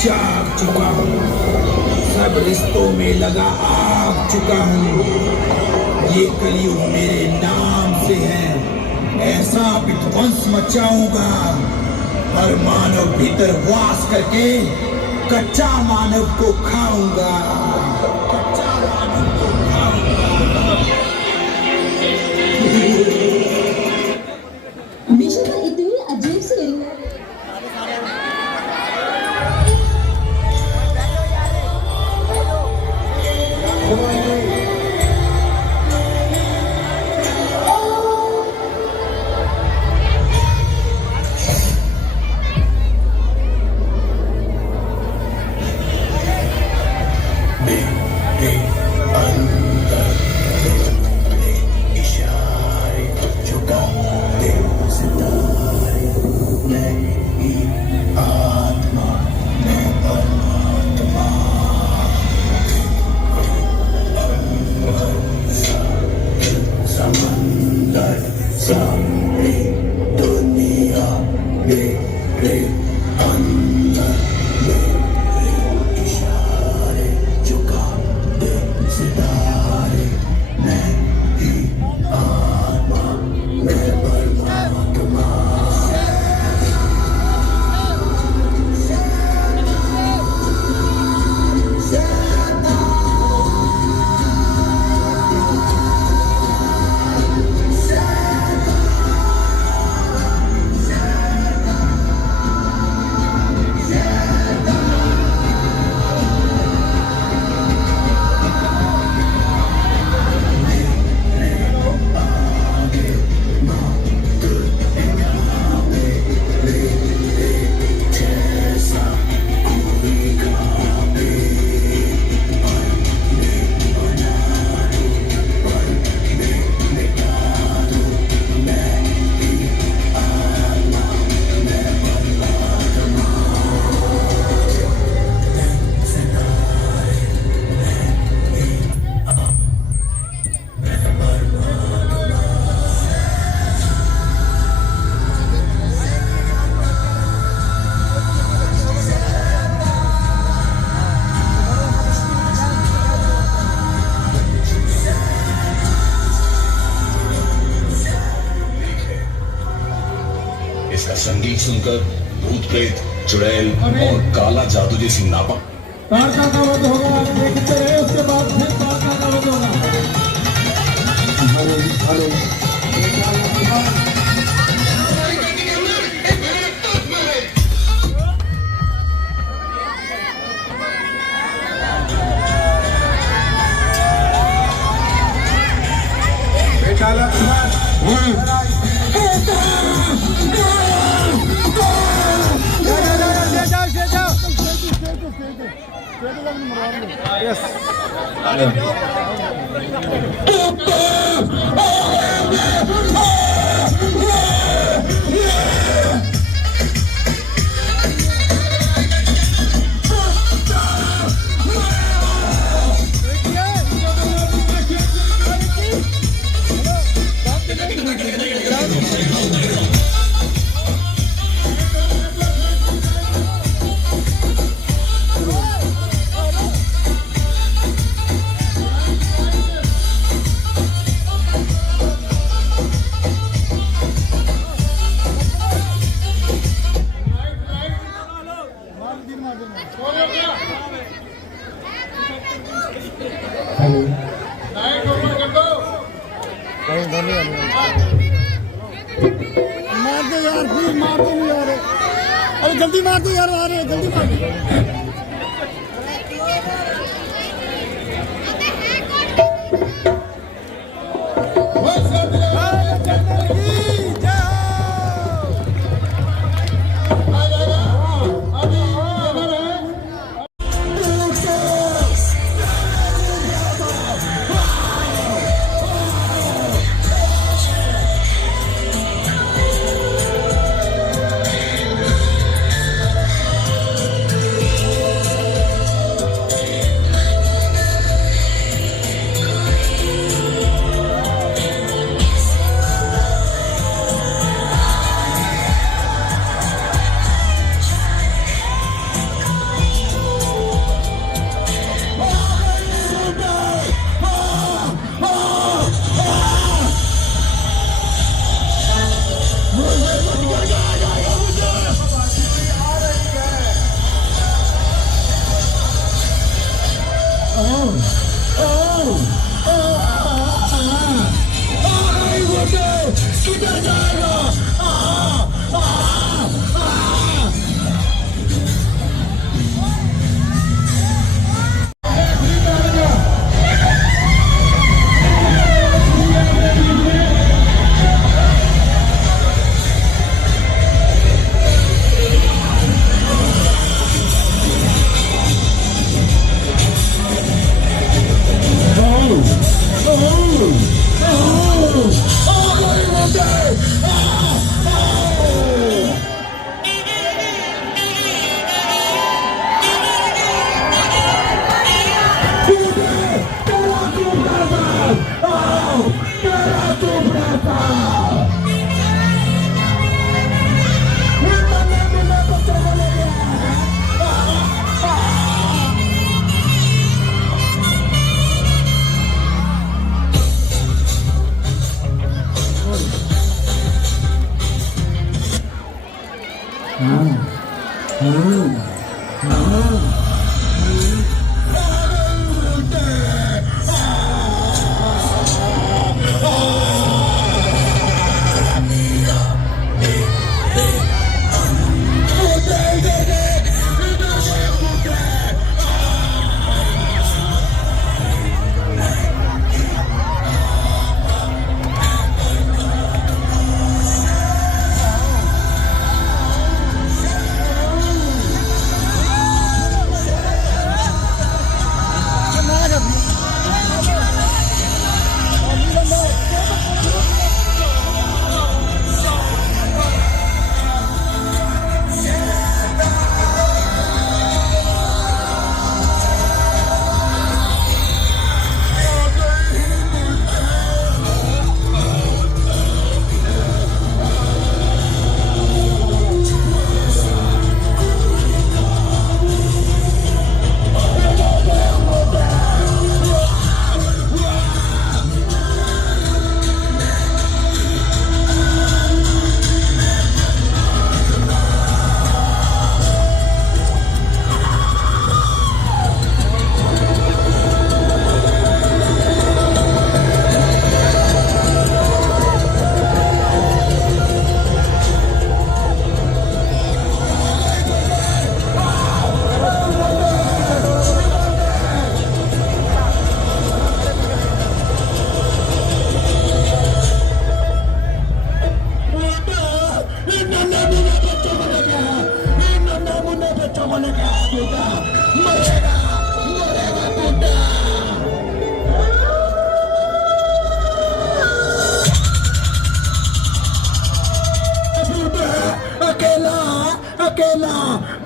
जाग चुका हूँ, सब रिश्तों में लगा आग चुका हूँ। ये कलयुग मेरे नाम से है, ऐसा विध्वंस मचाऊंगा। हर मानव भीतर वास करके कच्चा मानव को खाऊंगा, कच्चा मानव को खाऊंगा। मिशन इतनी अजीब सी सुनकर भूत प्रेत, चुड़ैल और काला जादू जैसी नापाक तारका का वध होगा, देखते रहे। उसके बाद फिर तारका का वध होगा। मार दो यार, प्लीज मार दो यार। अरे जल्दी मार दो यार, आ रहे हैं, जल्दी मार दो।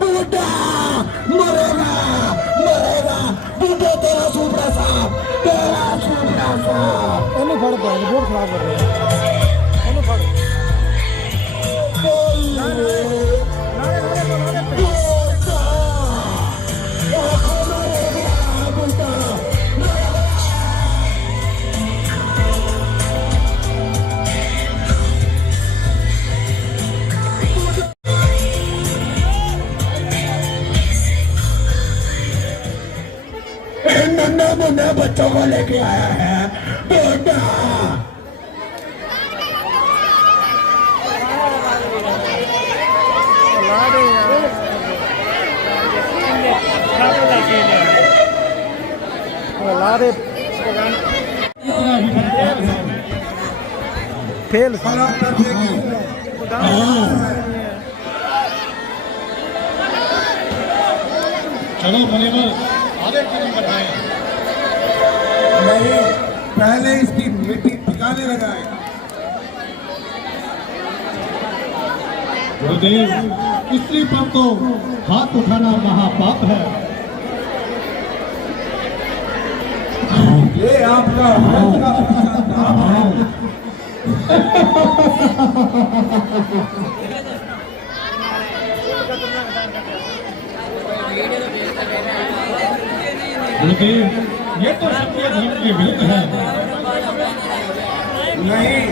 बूढ़ा मरेगा मरेगा बूढ़ा तेरा सुपड़ा साहब तेरा सुपड़ा साहब ਉਹਨੂੰ ਫੜ ਪਾ ਬਹੁਤ ਖਰਾਬ ਕਰ ਰਿਹਾ ਉਹਨੂੰ ਫੜ नन्हे मुन्ने बच्चों को लेके आया है बूढ़ा फेल चलो बनेवर आधे कदम बढ़ाएं नहीं, पहले इसकी मिट्टी ठिकाने लगाए। गुरुदेव स्त्री पर तो हाथ उठाना महापाप है ये आपका हाथ का नाम है। गुरुदेव ये तो सत्य धर्म के विरुद्ध है नहीं,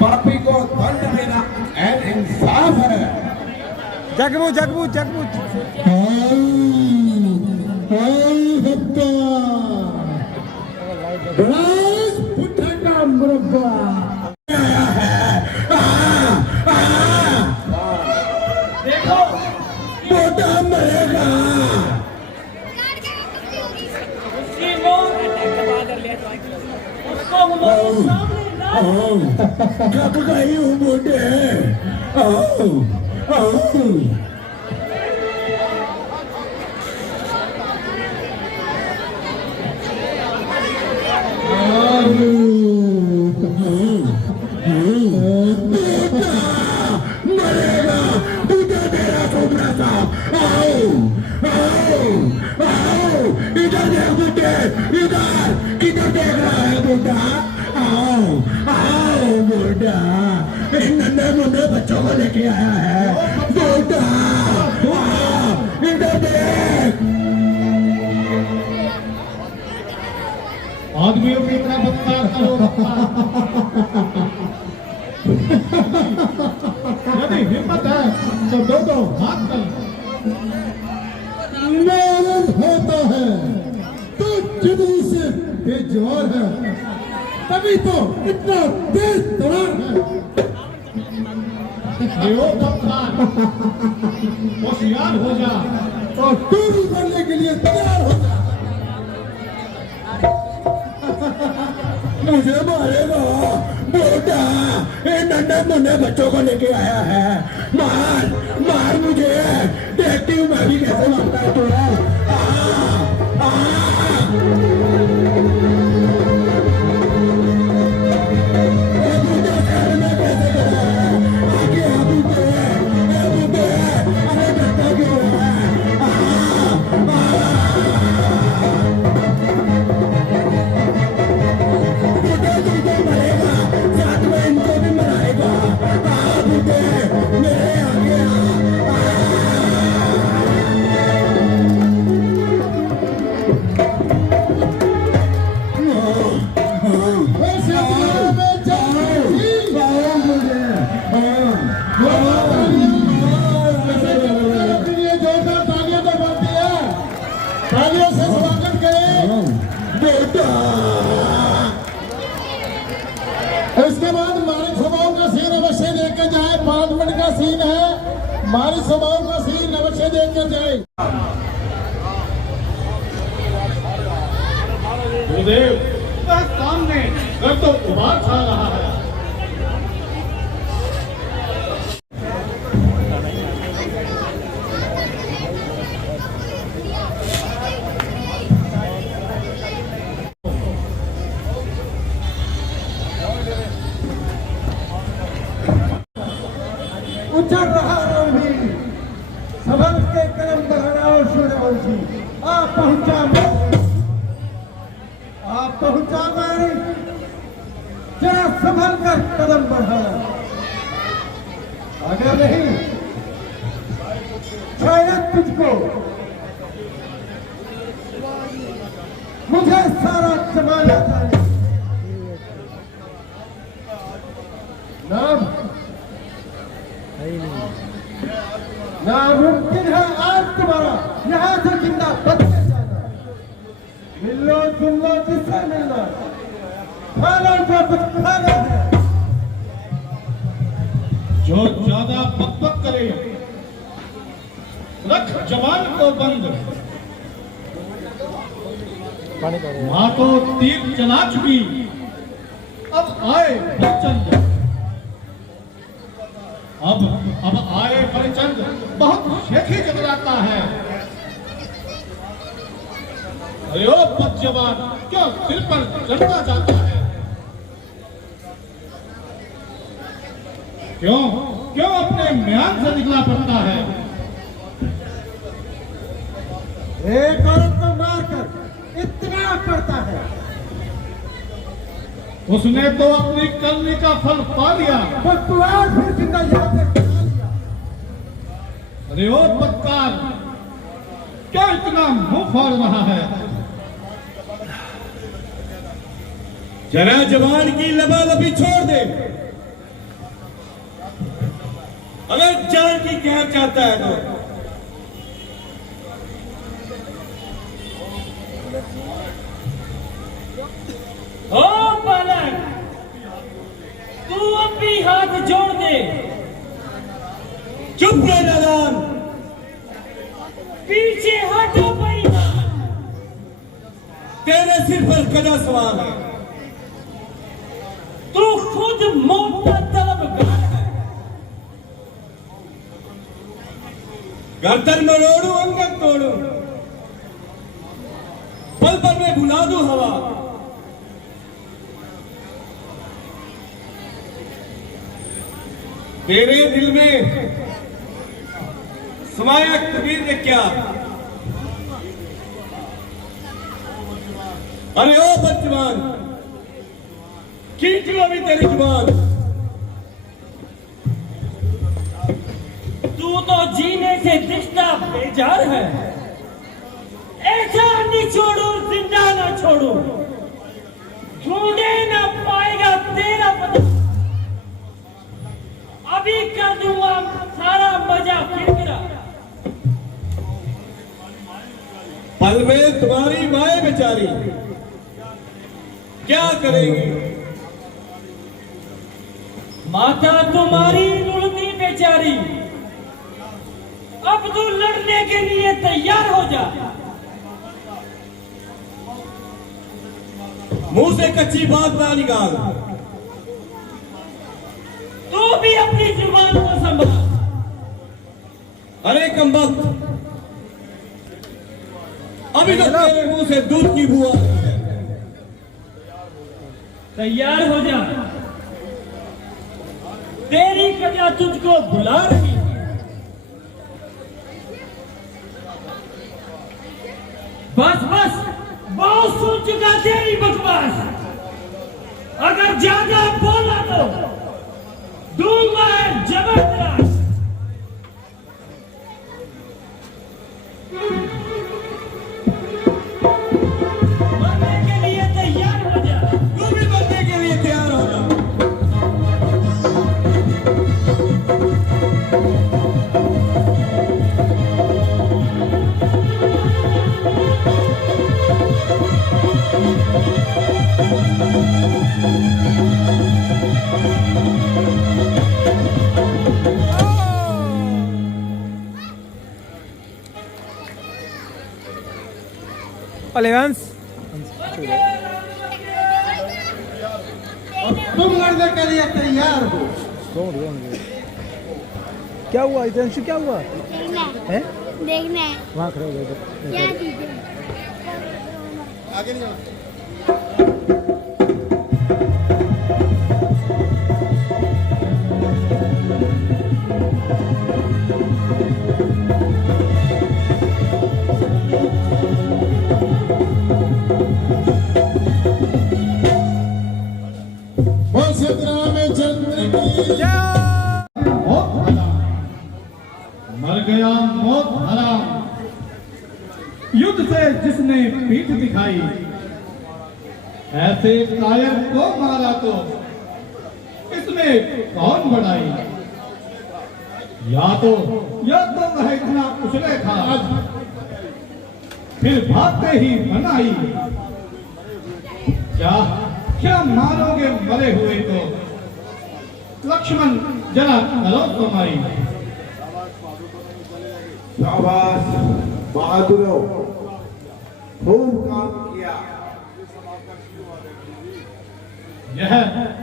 पापी को दंड देना इंसाफ है। जगबू जगबू जगबू देखो बूढ़ा मरेगा कब गई हूँ बूढ़े मरेगा बूढ़ा तेरा छोटा सा आओ आओ आओ इधर देख बूढ़े इधर किधर देख रहा है बूढ़ा आओ आओ बूढ़ा नन्हे मुन्ने बच्चों को लेके आया है बूढ़ा इधर देख आदमियों की इतना बदकार करो यदि हिम्मत है तो दो हाथ कर मालूम होता है तो जितनी से बेजवार है तभी तो इतना तेज तरार है होशियार हो जा और टूर करने के लिए तैयार हो जा मुझे मारेगा बूढ़ा नन्हे मुन्ने बच्चों को लेके आया है मार मार मुझे देखती हूँ मैं भी कैसे मारता है तू इसके बाद मारी स्वभाव का सीन अवश्य देकर जाए 5 मिनट का सीन है मारी स्वभाव का सीन अवश्य देकर जाए गुरुदेव सामने घर तो उबार छा रहा है उछल रहा रणवीर सबल के कदम बढ़ाओ सूर्यवंशी। आप पहुंचा मारे, जरा संभल कर कदम बढ़ाना, अगर नहीं शायद तुझको मुझे सारा जमाना जाने। नामुमकिन है आज तुम्हारा यहाँ से जिंदा बचने जाना। मिलो जुल लो जिससे मिलना, खा लो जो कुछ खाना है। जो ज्यादा बकबक करे रख जवान को बंद। माँ तो तीर चला चुकी, अब आए फलचंद। अब आए फलचंद बहुत शेखी जगलाता है। अरे ओ बदजवान, क्यों सिर पर चढ़ता जाता है? क्यों क्यों अपने म्यान से निकला पड़ता है? एक औरत को मारकर इतना पड़ता है। उसने तो अपनी करनी का फल पा लिया, पर तू आज फिर जिंदा यहाँ से चला लिया। अरे ओ बदकार, क्या इतना मुंह फोड़ रहा है? जरा जवान की लबालबी छोड़ दे। अगर जान की कहर चाहता है तो ओ बालक, तू अब भी हाथ जोड़ दे। चुप रह नादान। पीछे हटो बेईमान। तेरे सिर पर गदा सवार है। तू खुद मौत का तलबगार है। गर्दन मरोड़ू, अंगत तोड़ू, पल पर में भुला दूं हवा। तेरे दिल में समाया कबीर ने क्या? अरे ओ बदजुबान, खींच लो अभी तेरी जुबान। तू तो जीने से रिश्ता बेजार है। ऐसा निचोड़ू जिंदा ना छोड़ू, ढूंढे ना पाएगा तेरा पता। अभी कर दूंगा सारा मजा फिर मेरा। पल में तुम्हारी माए बेचारी क्या करेगी? माता तुम्हारी रुलती बेचारी। अब तू लड़ने के लिए तैयार हो जा। मुंह से कच्ची बात ना निकाल। तू भी अपनी जुबान को संभाल। अरे कमबख्त, अभी तो तेरे मुंह से दूध की बुआ। तैयार हो जा, तेरी कन्या तुझको बुला रही है। बस बस, बहुत सुन चुका तेरी बकवास। अगर ज्यादा बोला तो दूंगा जबरदस्त। मरने के लिए तैयार हो जा। तू भी मरने के लिए तैयार हो जा। अलेवेंस तुम लड़ने के लिए तैयार हो। क्या हुआ इधर क्या हुआ है? देखना है वहाँ खड़े हो गए। क्या चीजें आगे नहीं जाना। नाम मौत हराम। युद्ध से जिसने पीठ दिखाई, ऐसे कायर को मारा तो इसमें कौन बढ़ाई। या तो वह इतना कुचले था, फिर भागते ही बनाई। क्या मारोगे मरे हुए को, लक्ष्मण जरा करो कमाई। शाबाश बहादुरों, खूब काम किया।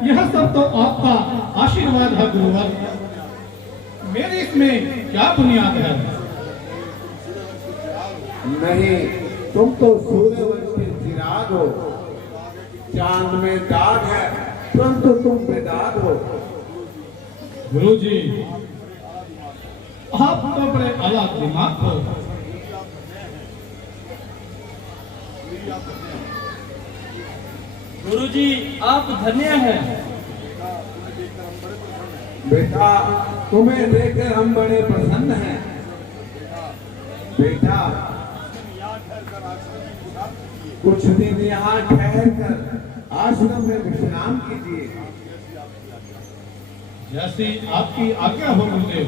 यह सब तो आपका आशीर्वाद है गुरुवर, मेरी इसमें क्या बुनियाद है। नहीं, तुम तो सूर्यवंश के चिराग हो। चांद में दाग है, परंतु तुम बेदाग हो। गुरुजी, आप तो बड़े आला दिमाग हो। गुरुजी, आप धन्य हैं। बेटा, तुम्हें देखकर हम बड़े प्रसन्न हैं। बेटा, कुछ दिन यहाँ ठहर कर आश्रम में विश्राम कीजिए। जैसी आपकी आज्ञा हो गुरुदेव।